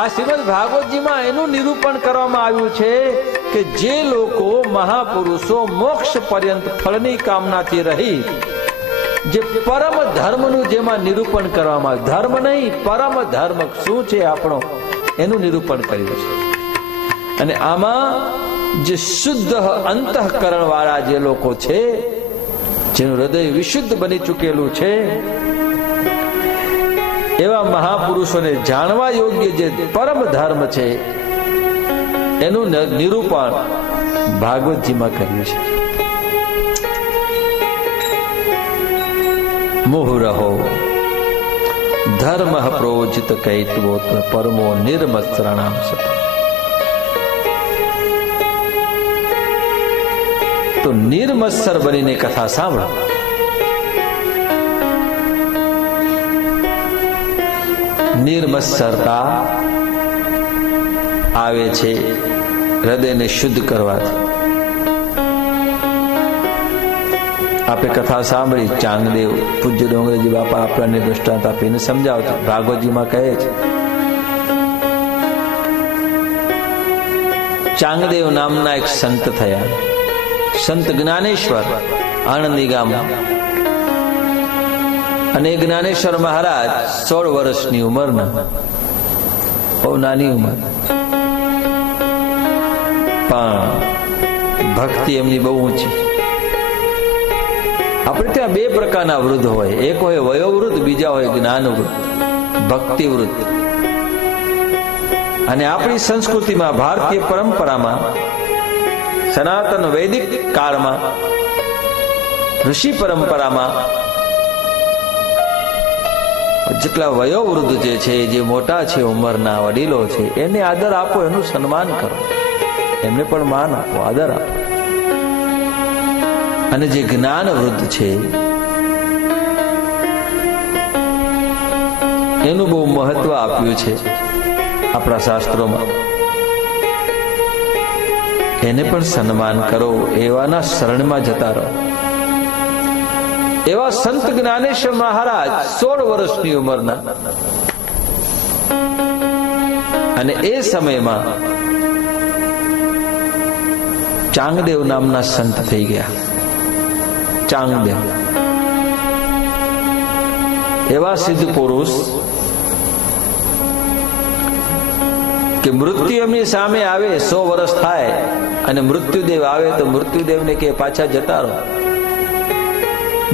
આ શ્રીમદ ભાગવતજીમાં એનું નિરૂપણ કરવામાં આવ્યું છે કે જે લોકો મહાપુરુષો મોક્ષ પર્યંત ફળની કામનાથી રહી જે પરમ ધર્મનું જેમાં નિરૂપણ કરવામાં આવ્યું, ધર્મ નહીં પરમ ધર્મ શું છે આપણો એનું નિરૂપણ કર્યું છે. અને આમાં જે શુદ્ધ અંતઃકરણ વાળા જે લોકો છે જેનું હૃદય વિશુદ્ધ બની ચૂકેલું છે એવા મહાપુરુષોને જાણવા યોગ્ય જે પરમ ધર્મ છે એનું નિરૂપણ ભાગવતજીમાં કર્યું છે. મુહુરહો ધર્મ પ્રોજિત કૈતવોત્ર પરમો નિર્મત્સરણામ સત. તો નિર્મત્સર બનીને કથા સાંભળો. નિર્મત્સરતા આવે છે હૃદયને શુદ્ધ કરવાથી. આપણે કથા સાંભળી ચાંગદેવ પૂજ્ય ડોંગરેજી બાપા આપણને દ્રષ્ટાંત આપીને સમજાવતા ભાગવતજીમાં કહે છે ચાંગદેવ નામના એક સંત થયા, સંત જ્ઞાનેશ્વર આણંદી ગામમાં. અને જ્ઞાનેશ્વર મહારાજ 16 વર્ષની ઉંમરના, બહુ નાની ઉંમર, પણ ભક્તિ એમની બહુ ઊંચી. આપણે ત્યાં બે પ્રકારના વૃદ્ધ હોય, એક હોય વયોવૃદ્ધ, બીજા હોય જ્ઞાન વૃદ્ધ, ભક્તિ વૃદ્ધ. અને આપણી સંસ્કૃતિમાં, ભારતીય પરંપરામાં, સનાતન વૈદિક કાળમાં, ઋષિ પરંપરામાં જેટલા વયોવૃદ્ધ જે છે, જે મોટા છે, ઉંમરના વડીલો છે, એને આદર આપો, એનું સન્માન કરો, એમને પણ માન આપો, આદર આપો. અને જે જ્ઞાન વૃદ્ધ છે એનું બહુ મહત્વ આપ્યું છે આપણા શાસ્ત્રોમાં. એને પણ સન્માન કરો, એવાના શરણમાં જતા રહો. એવા સંત જ્ઞાનેશ્વર મહારાજ 16 વર્ષની ઉંમરના, અને એ સમયમાં ચાંગદેવ નામના સંત થઈ ગયા. ચાંગદેવ એવા સિદ્ધ પુરુષ કે મૃત્યુ એમની સામે આવે, 100 વર્ષ થાય અને મૃત્યુદેવ આવે તો મૃત્યુદેવને કે પાછા જતા રહો.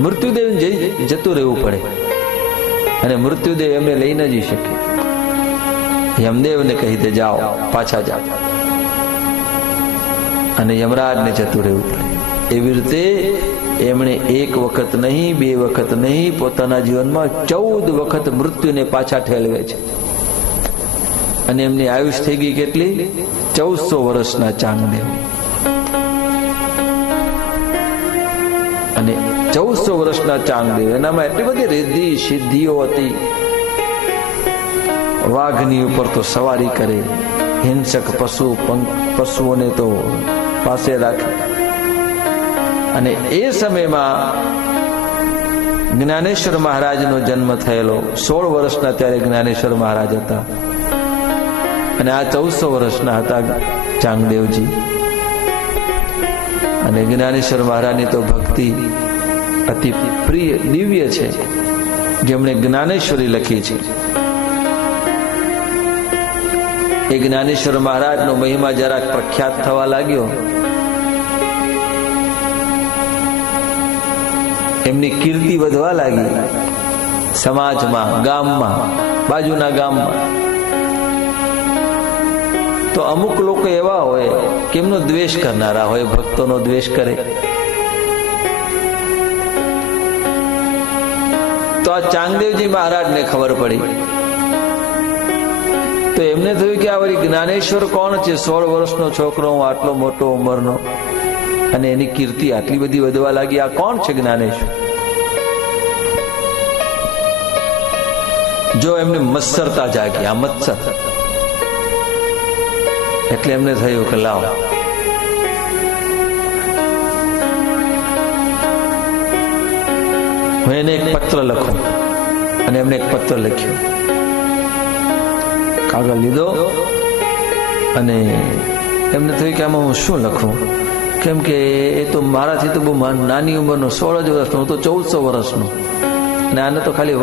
મૃત્યુદેવ જતું રહેવું પડે અને મૃત્યુદેવ એમને લઈ ન જઈ શકે. યમદેવને કહી દે જાઓ, પાછા જાઓ, અને યમરાજને જતું રહેવું પડે. એવી રીતે એમણે 1 વખત નહીં, 2 વખત નહીં, પોતાના જીવનમાં 14 વખત મૃત્યુને પાછા ઠેલવે છે. અને એમની આયુષ થઈ ગઈ કેટલી? 1400 વર્ષના ચાંગદેવ. અને 1400 વર્ષના ચાંગદેવ, એનામાં એટલી બધી રિદ્ધિ સિદ્ધિઓ હતી. વાઘની ઉપર તો સવારી કરે, હિંસક પશુઓને તો પાસે રાખે. અને એ સમયમાં જ્ઞાનેશ્વર મહારાજનો જન્મ થયેલો. 16 વર્ષના ત્યારે જ્ઞાનેશ્વર મહારાજ હતા અને આ 1400 વર્ષના હતા ચાંગદેવજી. અને જ્ઞાનેશ્વર મહારાજની તો ભક્તિ અતિ પ્રિય દિવ્ય છે, જેમણે જ્ઞાનેશ્વરી લખી છે. એ જ્ઞાનેશ્વર મહારાજનો મહિમા જરાક પ્રખ્યાત થવા લાગ્યો. એમની કીર્તિ વધવા લાગી સમાજમાં, ગામમાં, બાજુના ગામમાં. તો અમુક લોકો એવા હોય કે એમનો દ્વેષ કરનારા હોય, ભક્તોનો દ્વેષ કરે. તો આ ચાંગદેવજી મહારાજને ખબર પડી તો એમને થયું કે આ વળી જ્ઞાનેશ્વર કોણ છે? 16 વર્ષનો છોકરો, હું આટલો મોટો ઉંમરનો, અને એની કીર્તિ આટલી બધી વધવા લાગી. આ કોણ છે જ્ઞાનેશ્વર? જો એમને મત્સરતા જાગી, આ મત્સર. એટલે એમને થયું કે લાવો, હું એને એક પત્ર લખું. અને એમને એક પત્ર લખ્યો, કાગળ લીધો, અને એમને થયું કે આમાં હું શું લખું, કેમ કે એ તો મારાથી તો બહુ નાની ઉંમરનો, 16 જ વર્ષનો, હું તો 1400 વર્ષનો, અને આને તો ખાલી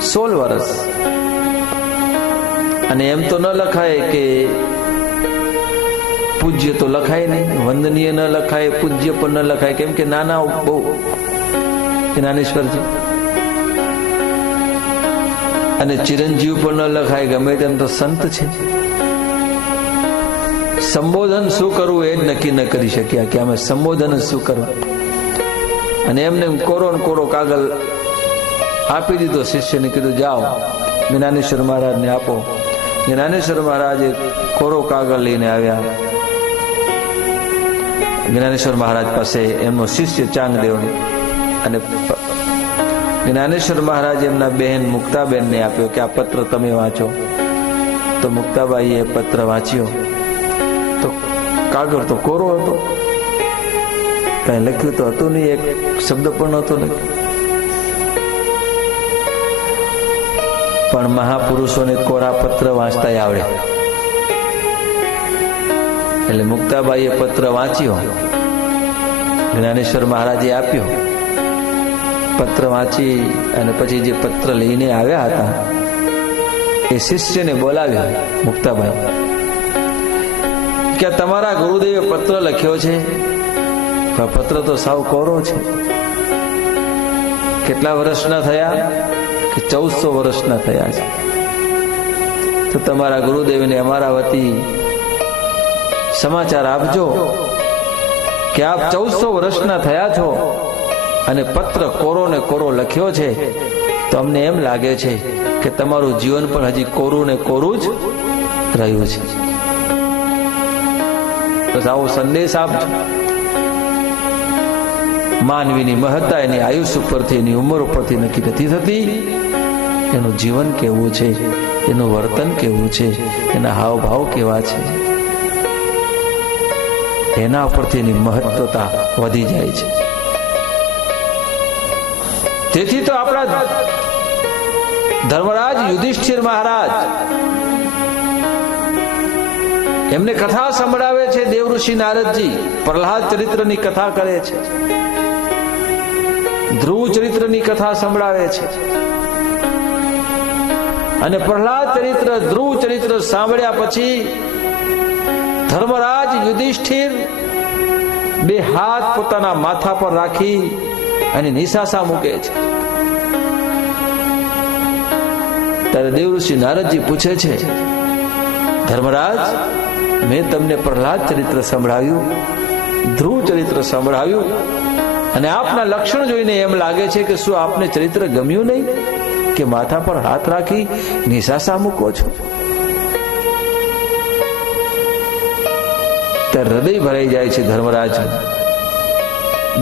16 વર્ષ. અને એમ તો ન લખાય કે પૂજ્ય તો લખાય નહીં, વંદનીય ન લખાય, પૂજ્ય પણ ન લખાય, કેમ કે નાના બહુ જ્ઞાનેશ્વરજી. અને ચિરંજીવ પણ ન લખાય, ગમે તેમ તો સંત છે. સંબોધન શું કરવું એ જ નક્કી ન કરી શક્યા કે અમે સંબોધન શું કરવું. અને એમને કોરો ને કોરો કાગળ આપી દીધો. શિષ્યને કીધું જાઓ જ્ઞાનેશ્વર મહારાજને આપો. જ્ઞાનેશ્વર મહારાજે કોરો કાગળ લઈને આવ્યા જ્ઞાનેશ્વર મહારાજ પાસે, એમનો શિષ્ય ચાંગદેવને. અને જ્ઞાનેશ્વર મહારાજ એમના બહેન મુક્તાબેનને આપ્યો કે આ પત્ર તમે વાંચો. તો મુક્તાબાઈએ પત્ર વાંચ્યો તો કાગળ તો કોરો હતો, કઈ લખ્યું તો હતું નહીં, એક શબ્દ પણ નહોતો લખ્યો. પણ મહાપુરુષોને કોરા પત્ર વાંચતા આવડે. એટલે મુક્તાબાઈએ પત્ર વાંચ્યો, જ્ઞાનેશ્વર મહારાજે આપ્યો. પત્ર વાંચી અને પછી જે પત્ર લઈને આવ્યા હતા એ શિષ્યને બોલાવ્યો મુક્તાબાઈ, કે તમારા ગુરુદેવે પત્ર લખ્યો છે, પત્ર તો સાવ કોરો છે. કેટલા વર્ષના થયા? કે 1400 વર્ષના થયા છે. તો તમારા ગુરુદેવને અમારા વતી સમાચાર આપજો કે આપ 1400 વર્ષના થયા છો અને પત્ર કોરો ને કોરો લખ્યો છે, તો અમને એમ લાગે છે કે તમારું જીવન પણ હજી કોરું ને કોરું જ રહ્યું છે. બસ આવો સંદેશ આપજો. માનવીની મહત્તા એની આયુષ ઉપરથી, એની ઉંમર ઉપરથી નક્કી નથી થતી. એનું જીવન કેવું છે, એનું વર્તન કેવું છે, એના હાવભાવ કેવા છે, એના ઉપરથી એની મહત્વતા વધી જાય છે. તેથી તો આપણા ધર્મરાજ યુધિષ્ઠિર મહારાજ એમને કથા સંભળાવે છે. દેવઋષિ નારદજી પ્રહલાદ ચરિત્રની કથા કરે છે, ધ્રુવ ચરિત્રની કથા સંભળાવે છે. અને પ્રહલાદ ચરિત્ર, ધ્રુવ ચરિત્ર સાંભળ્યા પછી ધર્મરાજ યુધિષ્ઠિર બે હાથ પોતાના માથા પર રાખી અને નિશાસા મૂકે છે. ત્યારે દેવઋષિ નારદજી પૂછે છે, ધર્મરાજ, મેં તમને પ્રહલાદ ચરિત્ર સંભળાવ્યું, ધ્રુવ ચરિત્ર સંભળાવ્યું, અને આપના લક્ષણ જોઈને એમ લાગે છે કે શું આપને ચરિત્ર ગમ્યું નહીં કે માથા પર હાથ રાખી નિશાસા મૂકો છો? ત્યારે હૃદય ભરાઈ જાય છે ધર્મરાજ.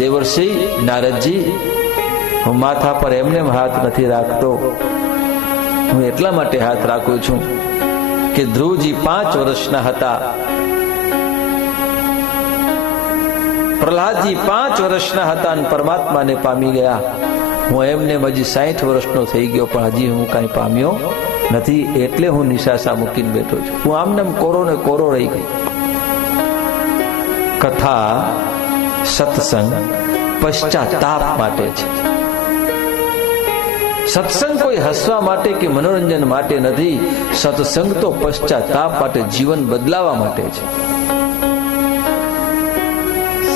દેવર્ષિ નારદજી, હું માથા પર એમને હાથ નથી રાખતો. હું એટલા માટે હાથ રાખું છું કે ધ્રુવજી 5 વર્ષના હતા, પ્રહલાદજી 5 વર્ષના હતા અને પરમાત્માને પામી ગયા. હું એમને હજી 60 વર્ષનો થઈ ગયો, પણ હજી હું કઈ પામ્યો નથી. એટલે હું નિશાસા મૂકીને બેઠો છું. હું આમને કોરો ને કોરો રહી ગઈ. કથા, સત્સંગ પશ્ચાતાપ માટે છે. સત્સંગ કોઈ હસવા માટે કે મનોરંજન માટે નથી. સત્સંગ તો પશ્ચાતાપ માટે, જીવન બદલાવા માટે છે.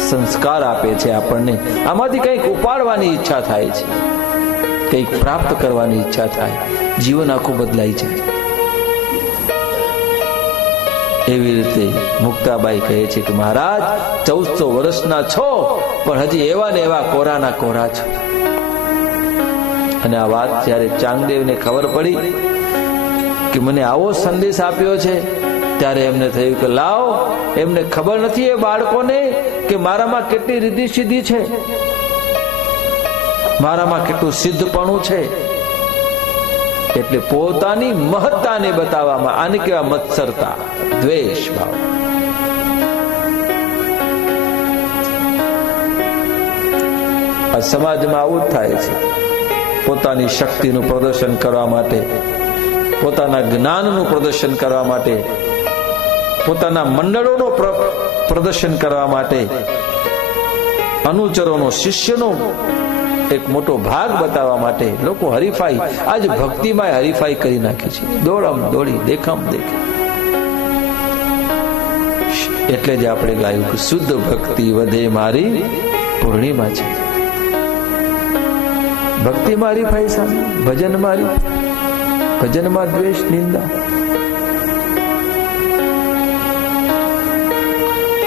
સંસ્કાર આપે છે આપણને. આમાંથી કંઈક ઉપાડવાની ઈચ્છા થાય છે, કંઈક પ્રાપ્ત કરવાની ઈચ્છા થાય, જીવન આખું બદલાઈ જાય. એવી રીતે મુક્તાબાઈ કહે છે કે મહારાજ, 1400 વર્ષના છો, પણ હજી એવા ને એવા કોરાના કોરા છો. અને આ વાત જ્યારે ચાંગદેવને ખબર પડી કે મને આવો સંદેશ આપ્યો છે, ત્યારે એમને થયું કે લાવ, એમને ખબર નથી એ બાળકોને કે મારામાં કેટલી રીતિ સિદ્ધિ છે, મારામાં કેટલું સિદ્ધપણું છે. એટલે પોતાની મહત્તાને બતાવવામાં, આને કેવા મત્સરતા, દ્વેષ ભાવ. આ સમાજમાં આવું જ થાય છે. પોતાની શક્તિનું પ્રદર્શન કરવા માટે, પોતાના જ્ઞાનનું પ્રદર્શન કરવા માટે, પોતાના મંડળોનું પ્રદર્શન કરવા માટે, અનુચરોનો, શિષ્યનો એક મોટો ભાગ બતાવવા માટે લોકો હરીફાઈ, આજ ભક્તિમાં હરીફાઈ કરી નાખી છે. દોડમ દોડી, દેખમ દેખી. એટલે જ આપણે ગાયું કે શુદ્ધ ભક્તિ વધે મારી પૂર્ણિમા છે. ભક્તિ મારી ભાઈ સામે, ભજન મારી, ભજનમાં દ્વેષ, નિંદા.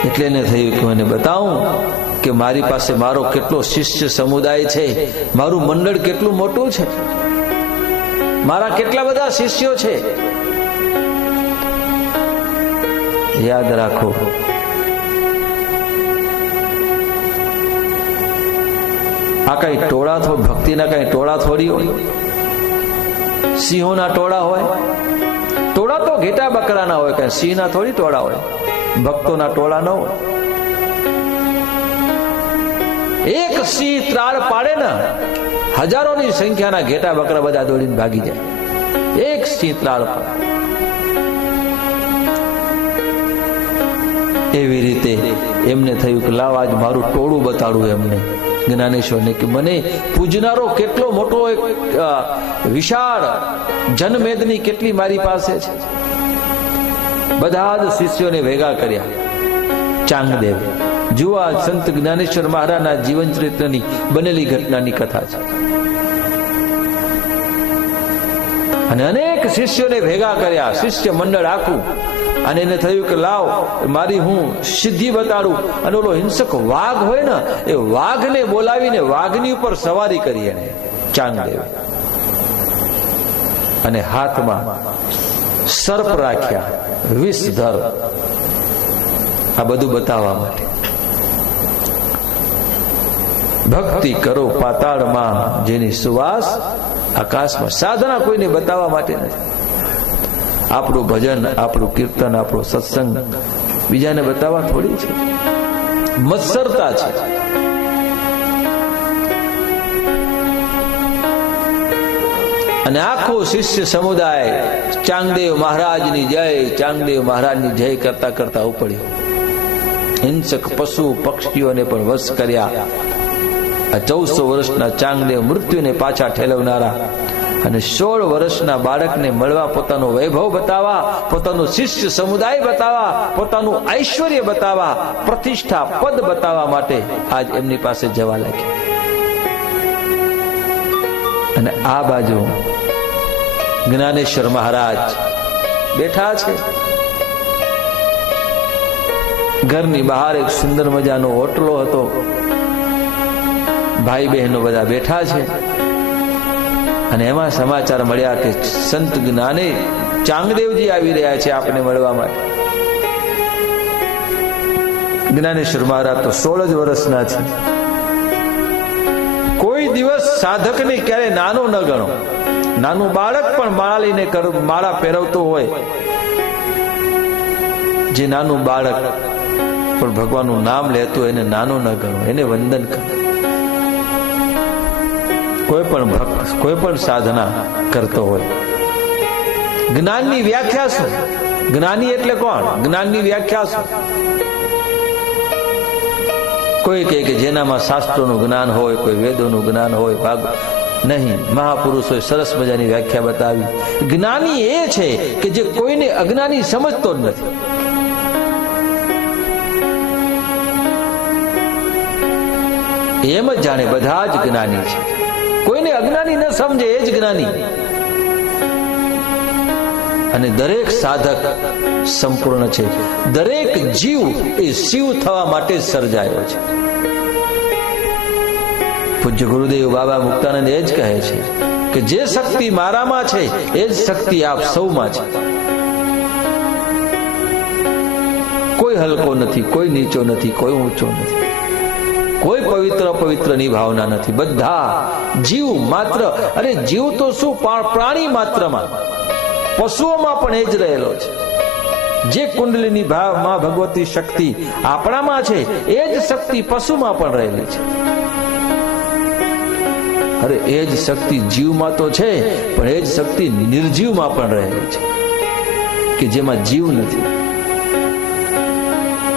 એટલે એને થયું કે મને બતાવું કે મારી પાસે મારો કેટલો શિષ્ય સમુદાય છે, મારું મંડળ કેટલું મોટું છે, મારા કેટલા બધા શિષ્યો છે. યાદ રાખો, આ કઈ ટોળા, ભક્તિના કઈ ટોળા થોડી હોય, સિંહોના ટોળા હોય. ટોળા તો ઘેટા બકરાના હોય, કઈ સિંહના થોડી ટોળા હોય. ભક્તોના ટોળા ન હોય. એક સિંહ ત્રાળ પાડે ને, હજારોની સંખ્યાના ઘેટા બકરા બધા દોડીને ભાગી જાય. એક સિંહ ત્રાળ પાડે. એવી રીતે એમને થયું કે લાવ આજ મારું ટોળું બતાડું એમને, જ્ઞાનેશ્વરને, કે મને પૂજનારો કેટલો મોટો એક વિશાળ જનમેદની કેટલી મારી પાસે છે. બધા જ શિષ્યોને ભેગા કર્યા. ચાંગદેવ, જુઓ આ સંત જ્ઞાનેશ્વર મહારાજના જીવન ચરિત્રની બનેલી ઘટનાની કથા છે. અને અનેક શિષ્યોને ભેગા કર્યા, શિષ્ય મંડળ આખું. અને એને થયું કે લાવ મારી હું સિદ્ધિ બતાડું. અને ઓલો હિંસક વાઘ હોય ને, એ વાઘને બોલાવીને વાઘની ઉપર સવારી કરી એને ચાંગદેવ. અને હાથમાં સર્પ રાખ્યા, વિષધર. આ બધું બતાવવા માટે. ભક્તિ કરો પાતાળમાં, જેની સુવાસ આકાશમાં. સાધના કોઈને બતાવવા માટે નથી. આપણું ભજન, આપણું કીર્તન, આપણો સત્સંગ બીજાને બતાવવા થોડી છે. મત્સરતા છે. અને આખો શિષ્ય સમુદાય ચાંગદેવ મહારાજની જય, ચાંગદેવ મહારાજની જય કરતા કરતા ઉપડ્યો. હિંસક પશુ પક્ષીઓને પણ વશ કર્યા. આ 1400 વર્ષના ચાંગદેવ, મૃત્યુને પાછા ઠેલવનારા, અને 16 વર્ષના બાળકને મળવા, પોતાનો વૈભવ બતાવવા, પોતાનું શિષ્ય સમુદાય બતાવવા, પોતાનું ઐશ્વર્ય બતાવવા, પ્રતિષ્ઠા પદ બતાવવા માટે આજ એમની પાસે જવા લાગ્યા. અને આ બાજુ જ્ઞાનેશ્વર મહારાજ બેઠા છે. ઘરની બહાર એક સુંદર મજાનો ઓટલો હતો. ભાઈ બહેનો બધા બેઠા છે અને એમાં સમાચાર મળ્યા કે સંત જ્ઞાને ચાંગદેવજી આવી રહ્યા છે આપને મળવા માટે. જ્ઞાનેશ્વર મહારાજ તો 16 જ વર્ષના છે. કોઈ દિવસ સાધકને ક્યારે નાનો ન ગણો. નાનું બાળક પણ માળા લઈને માળા ફેરવતો હોય, જે નાનું બાળક પણ ભગવાનનું નામ લેતું એને નાનો ન ગણો, એને વંદન કરો. કોઈ પણ ભક્ત કોઈ પણ સાધના કરતો હોય. જ્ઞાનની વ્યાખ્યા શું? જ્ઞાની એટલે કોણ? જ્ઞાનની વ્યાખ્યા શું? કોઈ કહે કે જેનામાં શાસ્ત્રોનું જ્ઞાન હોય, કોઈ વેદોનું જ્ઞાન હોય, ભાગ નહીં. મહાપુરુષોએ સરસ મજાની વ્યાખ્યા બતાવી. જ્ઞાની એ છે કે જે કોઈને અજ્ઞાની સમજતો જ નથી. એમ જ જાણે બધા જ જ્ઞાની છે. કોઈને અજ્ઞાની ન સમજે એ જ જ્ઞાની. અને દરેક સાધક સંપૂર્ણ છે. દરેક જીવ એ શિવ થવા માટે સર્જાયો છે. પૂજ્ય ગુરુદેવ બાબા મુક્તાનંદ એ જ કહે છે કે જે શક્તિ મારામાં છે એ જ શક્તિ આપ સૌમાં છે. કોઈ હલકો નથી, કોઈ નીચો નથી, કોઈ ઊંચો નથી, કોઈ પવિત્રની ભાવના નથી. બધા જીવ માત્ર, અરે જીવ તો શું, પ્રાણી માત્રમાં, પશુઓમાં પણ એ જ રહેલો છે. જે કુંડલીની ભાવમાં ભગવતી શક્તિ આપણામાં છે એ જ શક્તિ પશુમાં પણ રહેલી છે. અરે એ જ શક્તિ જીવમાં તો છે, પણ એ જ શક્તિ નિર્જીવમાં પણ રહેલી છે કે જેમાં જીવ નથી.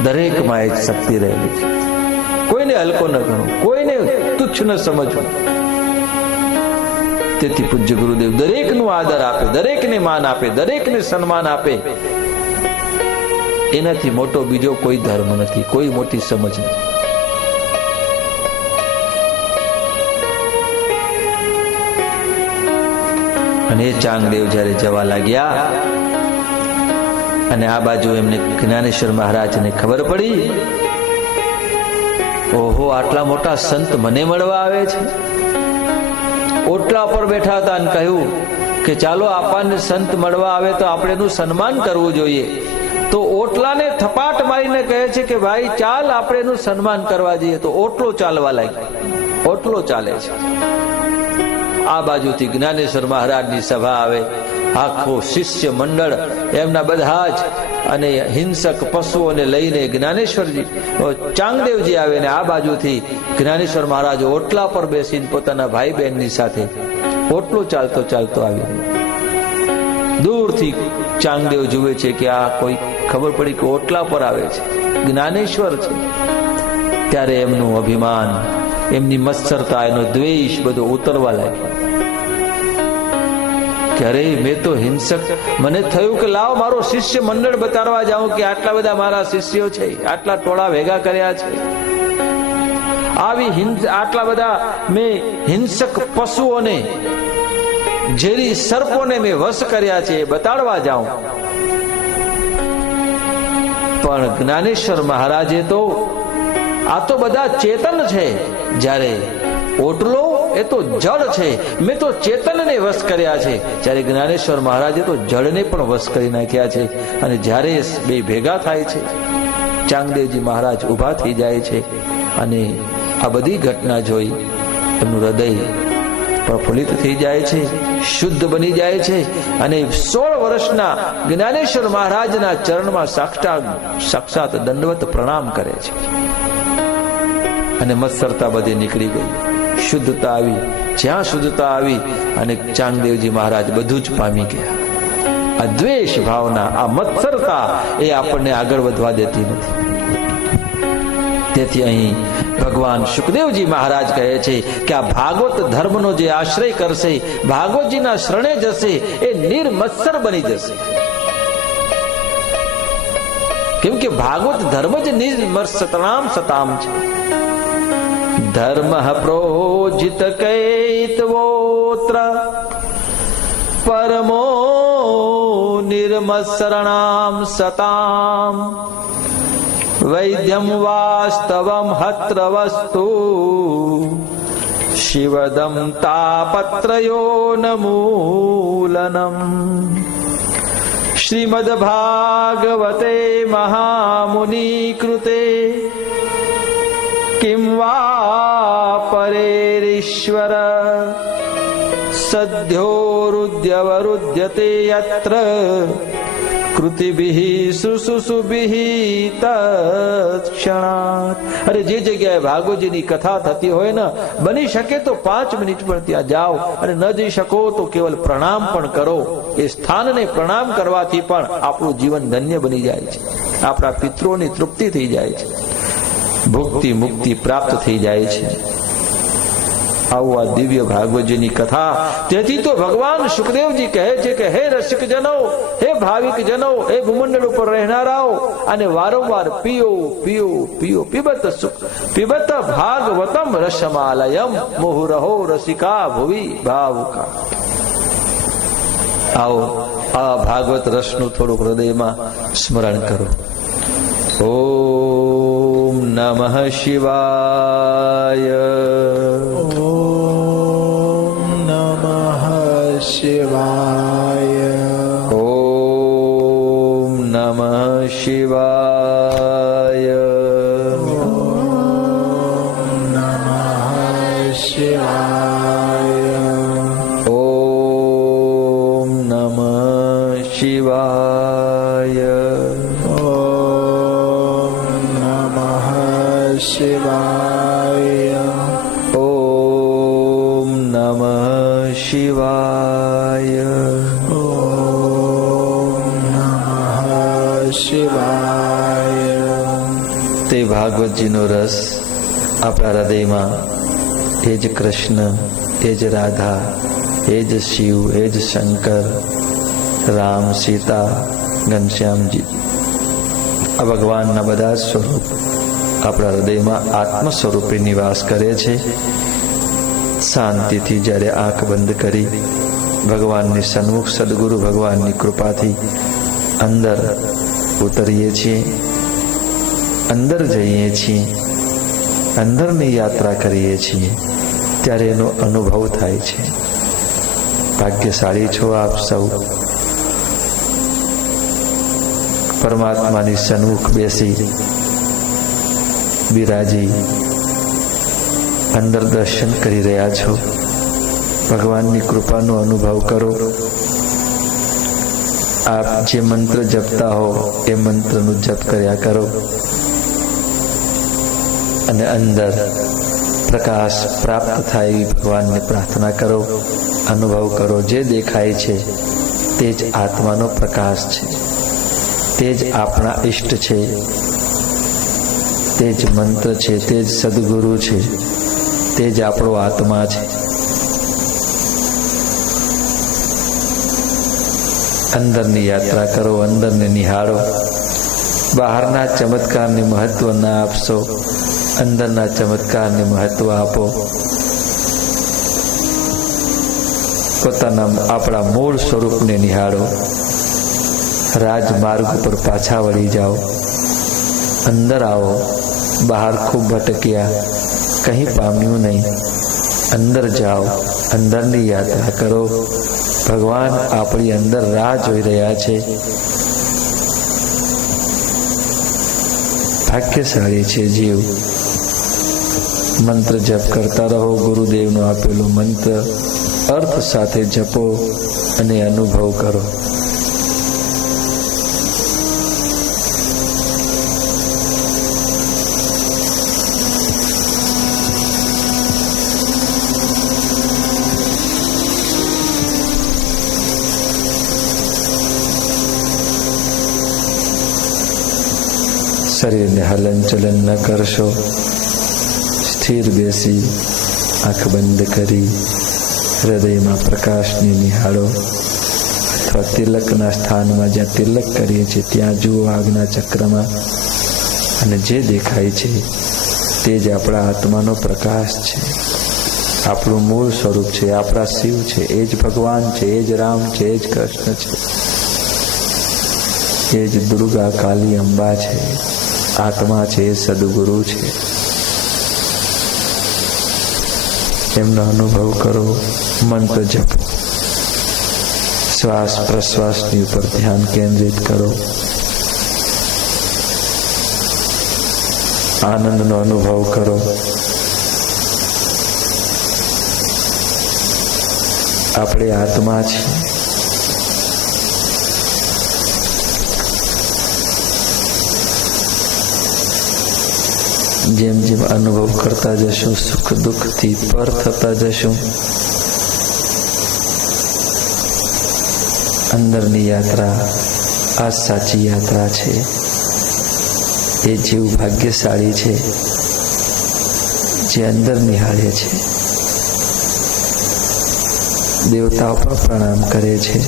દરેકમાં એ જ શક્તિ રહેલી છે. કોઈને હલકો ન ગણો, કોઈને તુચ્છ ન સમજવું. તેથી પૂજ્ય ગુરુદેવ દરેકનું આદર આપે, દરેકને માન આપે, દરેકને સન્માન આપે. એનાથી મોટો બીજો કોઈ ધર્મ નથી, કોઈ મોટી સમજ નથી. અને એ ચાંગદેવ જયારે જવા લાગ્યા અને આ બાજુ એમને જ્ઞાનેશ્વર મહારાજને ખબર પડી, ઓહો આટલા મોટા સંત મને મળવા આવે છે. ઓટલા પર બેઠા હતા અને કહ્યું કે ચાલો આપણને સંત મળવા આવે તો આપણે એનું સન્માન કરવું જોઈએ. તો ઓટલાને થપાટ મારીને કહે છે કે ભાઈ ચાલ આપણે એનું સન્માન કરવા જઈએ. તો ઓટલો ચાલવા લાગ્યો. ઓટલો ચાલે છે. આ બાજુથી જ્ઞાનેશ્વર મહારાજની સભા આવે, આખો શિષ્ય મંડળ એમના બધા જ, અને હિંસક પશુઓને લઈને જ્ઞાનેશ્વરજી ચાંગદેવજી આવે ને આ બાજુથી જ્ઞાનેશ્વર મહારાજ ઓટલા પર બેસીને પોતાના ભાઈ બહેનની સાથે ઓટલો ચાલતો ચાલતો આવી. દૂરથી ચાંગદેવ જુએ છે કે આ કોઈ, ખબર પડી કે ઓટલા પર આવે છે, જ્ઞાનેશ્વર છે. ત્યારે એમનું અભિમાન, એમની મત્સરતા, એનો દ્વેષ બધો ઉતરવા લાગ્યો કે અરે મેં તો હિંસક, મને થયું કે લાવ મારો શિષ્ય મંડળ બતાડવા જાઉં કે આટલા બધા મારા શિષ્યો છે, આટલા ટોળા ભેગા કર્યા છે, આવી આટલા બધા મેં હિંસક પશુઓને, ઝેરી સર્પોને મેં વશ કર્યા છે, બતાડવા જાઉં. પણ જ્ઞાનેશ્વર મહારાજે તો, આ તો બધા ચેતન છે, જ્યારે ઓટલો એ તો જળ છે, મેં તો ચેતનને વશ કર્યા છે. જ્યારે જ્ઞાનેશ્વર મહારાજે તો જળને પણ વશ કરી નાખ્યા છે. અને જ્યારે બે ભેગા થાય છે, ચાંગદેવજી મહારાજ ઉભા થઈ જાય છે અને આ બધી ઘટના જોઈ એમનું હૃદય પ્રફુલ્લિત થઈ જાય છે, શુદ્ધ બની જાય છે. અને 16 વર્ષના જ્ઞાનેશ્વર મહારાજના ચરણમાં સાક્ષાત દંડવત પ્રણામ કરે છે. અને મત્સરતા બધી નીકળી ગઈ, શુદ્ધતા આવી. જ્યાં શુદ્ધતા આવી અને ચાંગદેવજી મહારાજ બધું જ પામી ગયા. આ દ્વેષ ભાવના, આ મત્સરતા એ આપણને આગળ વધવા દેતી નથી. તેથી અહીં ભગવાન સુખદેવજી મહારાજ કહે છે કે આ ભાગવત ધર્મનો જે આશ્રય કરશે, ભાગવતજીના શરણે જશે, એ નિર્મત્સર બની જશે. કેમ કે ભાગવત ધર્મ જ નિર્મત્સરામ સતામ છે. ધર્મ પ્રોજિત કૈતવોત્ર પરમો નિર્મત્સરણામ સતામ વૈદ્યમ વાસ્તવમ હત્ર વસ્તુ શિવદમ તાપત્રયોન્મૂલનમ. શ્રીમદ ભાગવતે મહામુનિ કૃતે કિમ વા પરેરીશ્વર સદ્યોરુદ્યવરુદ્યતે યત્ર કૃતિભિઃ સુસુસુભિઃ તત્ક્ષણાત. અરે જે જગ્યાએ ભાગવતજીની કથા થતી હોય ને, બની શકે તો 5 મિનિટ પણ ત્યાં જાઓ, અને ન જઈ શકો તો કેવલ પ્રણામ પણ કરો. એ સ્થાનને પ્રણામ કરવાથી પણ આપણું જીવન ધન્ય બની જાય છે, આપણા પિતૃઓની તૃપ્તિ થઈ જાય છે, ભુક્તિ મુક્તિ પ્રાપ્ત થઈ જાય છે. આવું આ દિવ્ય ભાગવતજીની કથા. તેથી તો ભગવાન સુખદેવજી કહે છે કે હે રસિક જનો, હે ભાવિક જનો, હે ભૂમંડળ ઉપર રહેનારાઓ, અને વારંવાર પીઓ પીઓ પીઓ. પીબત ભાગવતમ રસમાલયમ મુહુરહો રસિકા ભુવિ ભાવુકા. આવો આ ભાગવત રસનું થોડુંક હૃદયમાં સ્મરણ કરો. ઓમ નમઃ શિવાય. ઓમ નમઃ શિવાય. ઓમ નમઃ શિવાય. ઓમ નમઃ શિવાય. ઓમ નમઃ શિવાય. શિવાય. ઓમ નમઃ શિવાય. ઓમ નમઃ શિવાય. તે ભાગવતજીનો રસ આપણા હૃદયમાં, એ જ કૃષ્ણ, એ જ રાધા, એ જ શિવ, એ જ શંકર, રામ, સીતા, ઘનશ્યામજી, આ ભગવાનના બધા જ સ્વરૂપ આપણા હૃદયમાં આત્મ સ્વરૂપે નિવાસ કરે છે. શાંતિથી જ્યારે આંખ બંધ કરી ભગવાનની સન્મુખ સદગુરુ ભગવાનની કૃપાથી અંદર ઉતરીએ છીએ, અંદર જઈએ છીએ, અંદરની યાત્રા કરીએ છીએ, ત્યારે એનો અનુભવ થાય છે. ભાગ્યશાળી છો આપ સૌ. પરમાત્માની સન્મુખ બેસી બિરાજી અંદર દર્શન કરી રહ્યા છો. ભગવાનની કૃપાનો અનુભવ કરો. આપ જે મંત્ર જપતા હો એ મંત્રનું જપ કર્યા કરો, અને અંદર પ્રકાશ પ્રાપ્ત થાય એવી ભગવાનને પ્રાર્થના કરો. અનુભવ કરો, જે દેખાય છે તે જ આત્માનો પ્રકાશ છે, તે જ આપણા ઈષ્ટ છે, તે જ મંત્ર છે, તે જ સદગુરુ છે, તે જ આપણો આત્મા છે. અંદરની યાત્રા કરો, અંદરને નિહાળો. બહારના ચમત્કારને મહત્વ ના આપશો, અંદરના ચમત્કારને મહત્વ આપો. પોતાના આપણા મૂળ સ્વરૂપને નિહાળો. રાજમાર્ગ ઉપર પાછા વળી જાઓ, અંદર આવો. બહાર ખૂબ ભટક્યા, કંઈ પામ્યું નહીં. અંદર જાઓ, અંદરની યાત્રા કરો. ભગવાન આપણી અંદર રાહ જોઈ રહ્યા છે. ભાગ્યશાળી છે જીવ. મંત્ર જપ કરતા રહો. ગુરુદેવનો આપેલો મંત્ર અર્થ સાથે જપો અને અનુભવ કરો. શરીરને હલન ચલન ન કરશો. સ્થિર બેસી આંખ બંધ કરી હૃદયમાં પ્રકાશને નિહાળો, અથવા તિલકના સ્થાનમાં જ્યાં તિલક કરીએ છીએ ત્યાં જુઓ આજ્ઞા ચક્રમાં, અને જે દેખાય છે તે જ આપણા આત્માનો પ્રકાશ છે, આપણું મૂળ સ્વરૂપ છે, આપણા શિવ છે, એ જ ભગવાન છે, એ જ રામ છે, એ જ કૃષ્ણ છે, એ જ દુર્ગા કાલી અંબા છે. આત્મા છે એ સદગુરુ છે. એમનો અનુભવ કરો. મંત્ર જપો. શ્વાસ પ્રશ્વાસની ઉપર ધ્યાન કેન્દ્રિત કરો. આનંદનો અનુભવ કરો. આપણે આત્મા છીએ. જેમ જેમ અનુભવ કરતા જશું, સુખ દુઃખથી પર થતા જશું, અંદરની યાત્રા આ સાચી યાત્રા છે. એ જીવ ભાગ્યશાળી છે જે અંદર નિહાળે છે. દેવતાઓ પણ પ્રણામ કરે છે.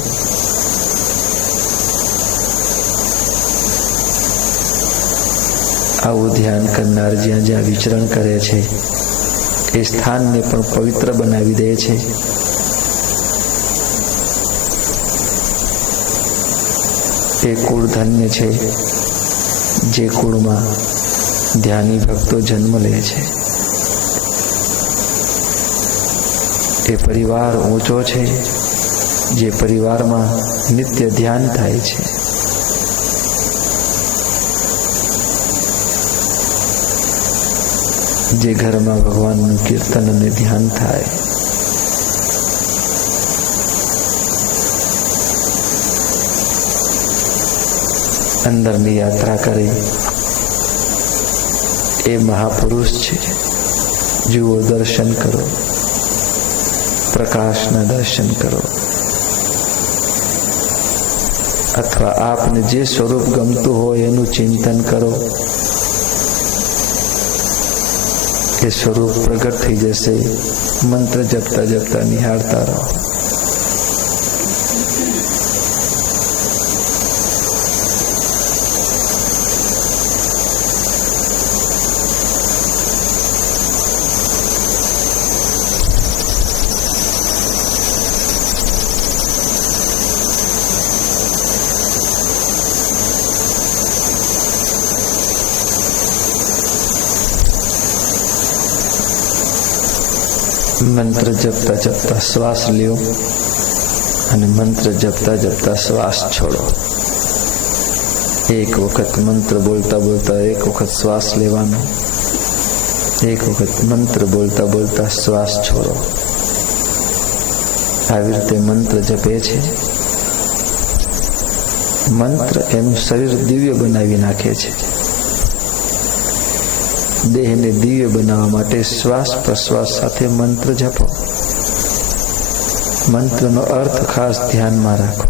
આવું ધ્યાન કરનાર જ્યાં જ્યાં વિચરણ કરે છે એ સ્થાનને પણ પવિત્ર બનાવી દે છે. એ કુળ ધન્ય છે જે કુળમાં ધ્યાની ભક્તો જન્મ લે છે. એ પરિવાર ઊંચો છે જે પરિવારમાં નિત્ય ધ્યાન થાય છે. જે ઘરમાં ભગવાનનું કીર્તન અને ધ્યાન થાય. અંદરની યાત્રા કરે એ મહાપુરુષ છે. જુઓ, દર્શન કરો, પ્રકાશના દર્શન કરો, અથવા આપને જે સ્વરૂપ ગમતું હોય એનું ચિંતન કરો. એ સ્વરૂપ પ્રગટ થઈ જશે. મંત્ર જપતા જપતા નિહાળતા રહો. મંત્ર જપતા જપતા શ્વાસ લ્યો અને મંત્ર જપતા જપતા શ્વાસ છોડો. એક વખત મંત્ર બોલતા બોલતા એક વખત શ્વાસ લેવાનો, એક વખત મંત્ર બોલતા બોલતા શ્વાસ છોડો. આવી રીતે મંત્ર જપે છે. મંત્ર એનું શરીર દિવ્ય બનાવી નાખે છે. દેહને દિવ્ય બનાવવા માટે શ્વાસ પ્રશ્વાસ સાથે મંત્ર જપો. મંત્રનો અર્થ ખાસ ધ્યાનમાં રાખો.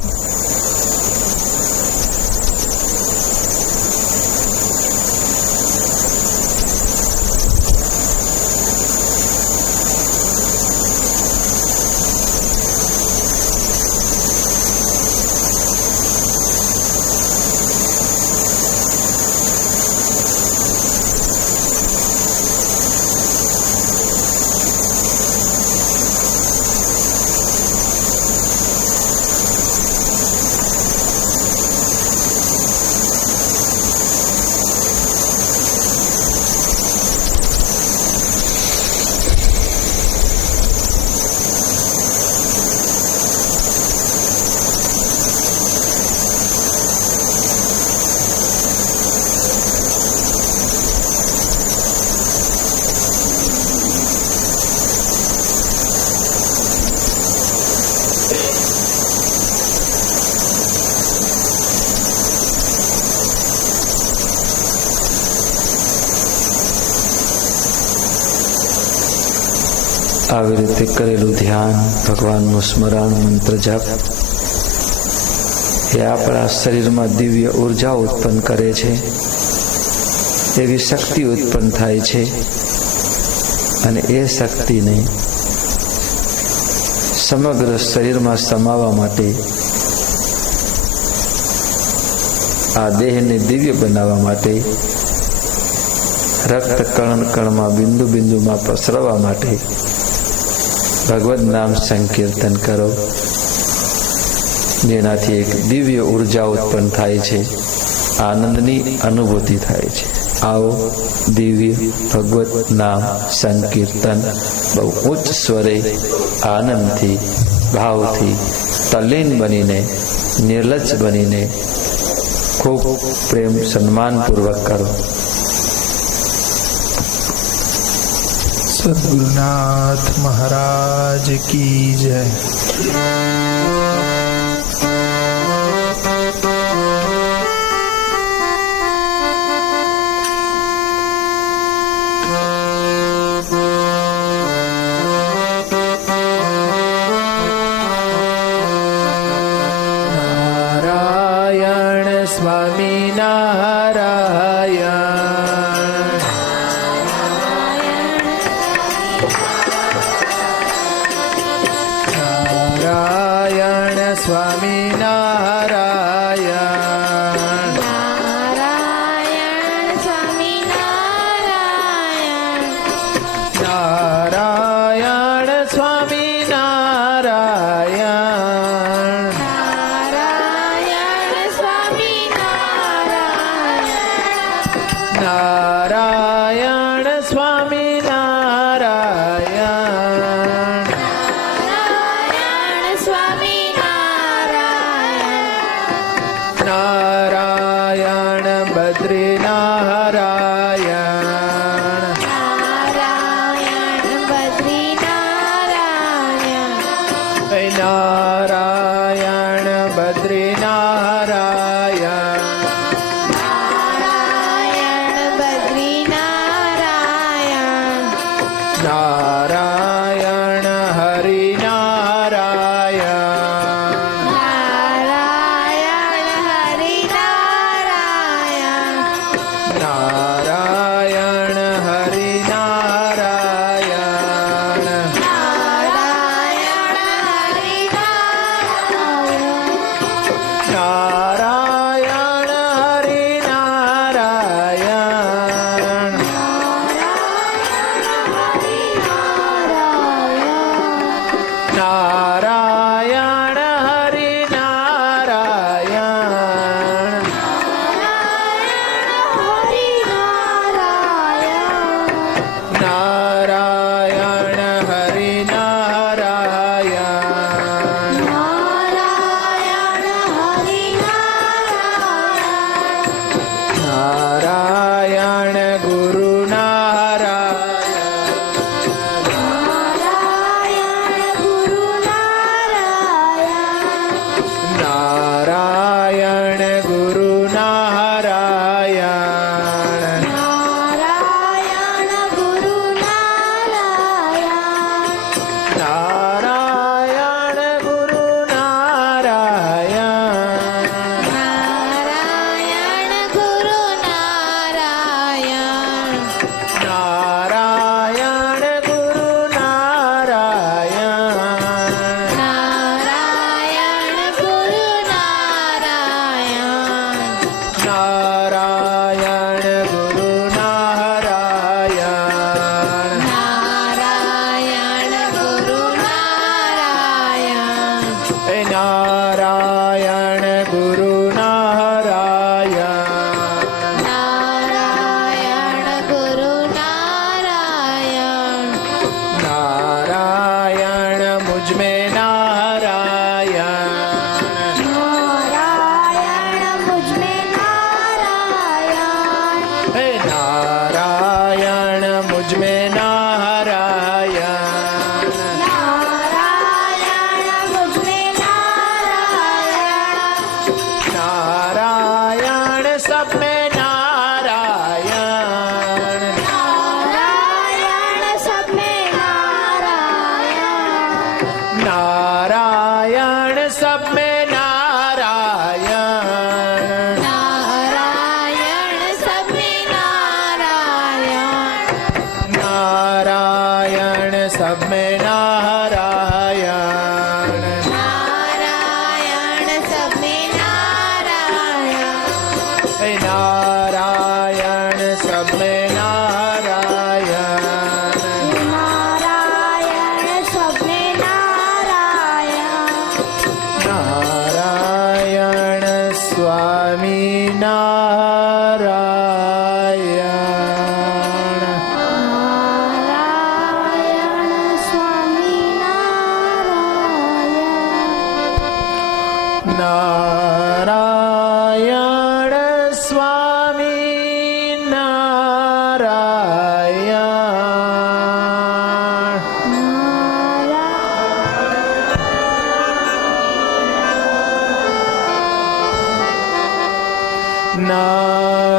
આવી રીતે કરેલું ધ્યાન, ભગવાનનું સ્મરણ, મંત્ર જપ એ આપણા શરીરમાં દિવ્ય ઉર્જા ઉત્પન્ન કરે છે. એવી શક્તિ ઉત્પન્ન થાય છે અને એ શક્તિને સમગ્ર શરીરમાં સમાવવા માટે, આ દેહને દિવ્ય બનાવવા માટે, રક્ત કણ કણમાં, બિંદુ બિંદુમાં પસરવા માટે ભગવદ નામ સંકીર્તન કરો, જેનાથી એક દિવ્ય ઉર્જા ઉત્પન્ન થાય છે, આનંદની અનુભૂતિ થાય છે. આવો દિવ્ય ભગવત નામ સંકીર્તન બહુ ઉચ્ચ સ્વરે, આનંદથી, ભાવથી, તલ્લીન બનીને, નિર્લજ્જ બનીને ખૂબ પ્રેમ સન્માનપૂર્વક કરો. સદગુરુનાથ મહારાજ કી જય. નારાયણ સ્વામી નારાયણ, નારાયણ સ્વામી નારાયણ, નારાયણ સ્વામી નારાયણ, નારાયણ સ્વામી નારાયણ, નારાયણ સ્વામી નારાયણ, નારાયણ સ્વામી નારાયણ, નારાયણ સ્વામી નારાયણ, નારાયણ બદ્રી નારાયણ, નારાયણ બદ્રી નારાયણ, નારાયણ બદ્રી નારાયણ, નારાયણ બદ્રી નારાયણ, નારાયણ હરિ નારાયણ, નારાયણ હરિ નારાયણ, નારાયણ હરિ નારાયણ, નારાયણ હરિ નારાયણ, નારાયણ હરિ નારાયણ, નારાયણ હરિ નારાયણ, सब में नारायण नारायण सब में नारायण नारायण सब में नारायण नारायण सब में नारायण नारायण स्वामी नारायण नारायण स्वामी नारायण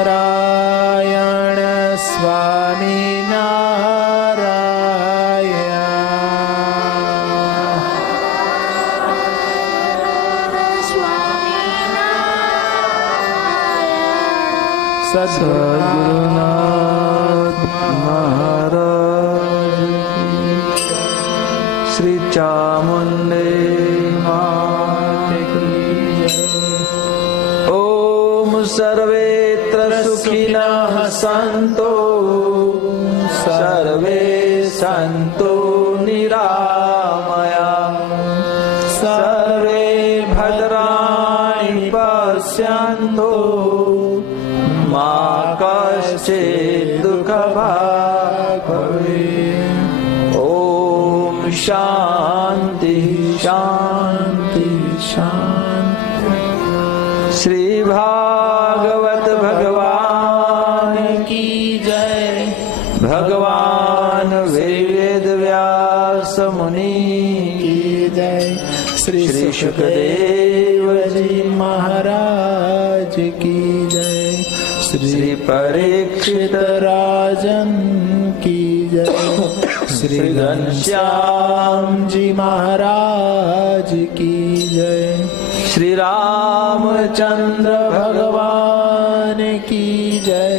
नारायण स्वामी नारायण स्वामी सद्गुरुनाथ महाराज की श्री चामुंडे मात की ओम सर्वेत्र सुखिनः सन्तु सर्वे सन्तु निरामया सर्वे भद्राणि पश्यन्तु मा कश्चित् दुःखभाग् भवेत् ॐ शान्ति शान्ति शान्ति श्री भागवत भगवान की जय भगवान वेद व्यास मुनि की जय श्री सुखदेव जी महाराज की जय श्री परीक्षित राजन की जय श्री घनश्याम जी महाराज की जय श्री रामचंद्र भगवान की जय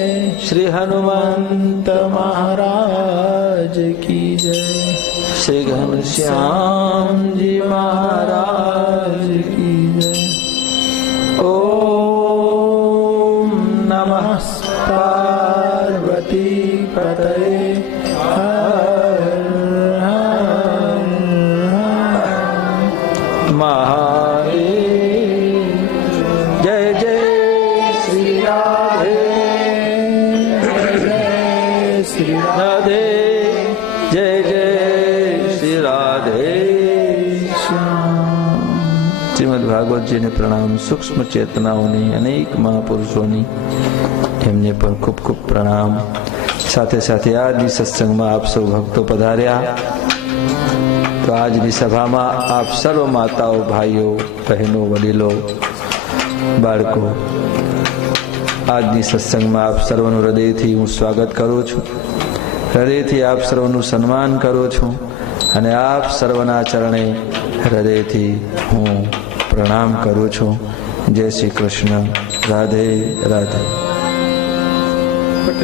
श्री हनुमंत महाराज की जय श्री घनश्याम जी महाराज की जय ओम नमः पार्वती पतये हर हर महादेव जय जय श्री राधे जय श्री राधे जय जय श्री राधे શ્રીમદ ભાગવતજીને પ્રણામ. સૂક્ષ્મ ચેતનાઓની અનેક મહાપુરુષોની એમને પણ ખૂબ ખૂબ પ્રણામ. સાથે સાથે આજની સત્સંગમાં આપ સૌ ભક્તો પધાર્યા તો આજની સભામાં આપ સર્વ માતાઓ, ભાઈઓ, બહેનો, વડીલો, બાળકો, આજની સત્સંગમાં આપ સર્વનું હૃદયથી હું સ્વાગત કરું છું. હૃદયથી આપ સર્વનું સન્માન કરું છું અને આપ સર્વના ચરણે હૃદયથી હું પ્રણામ કરું છું. જય શ્રી કૃષ્ણ. રાધે રાધે.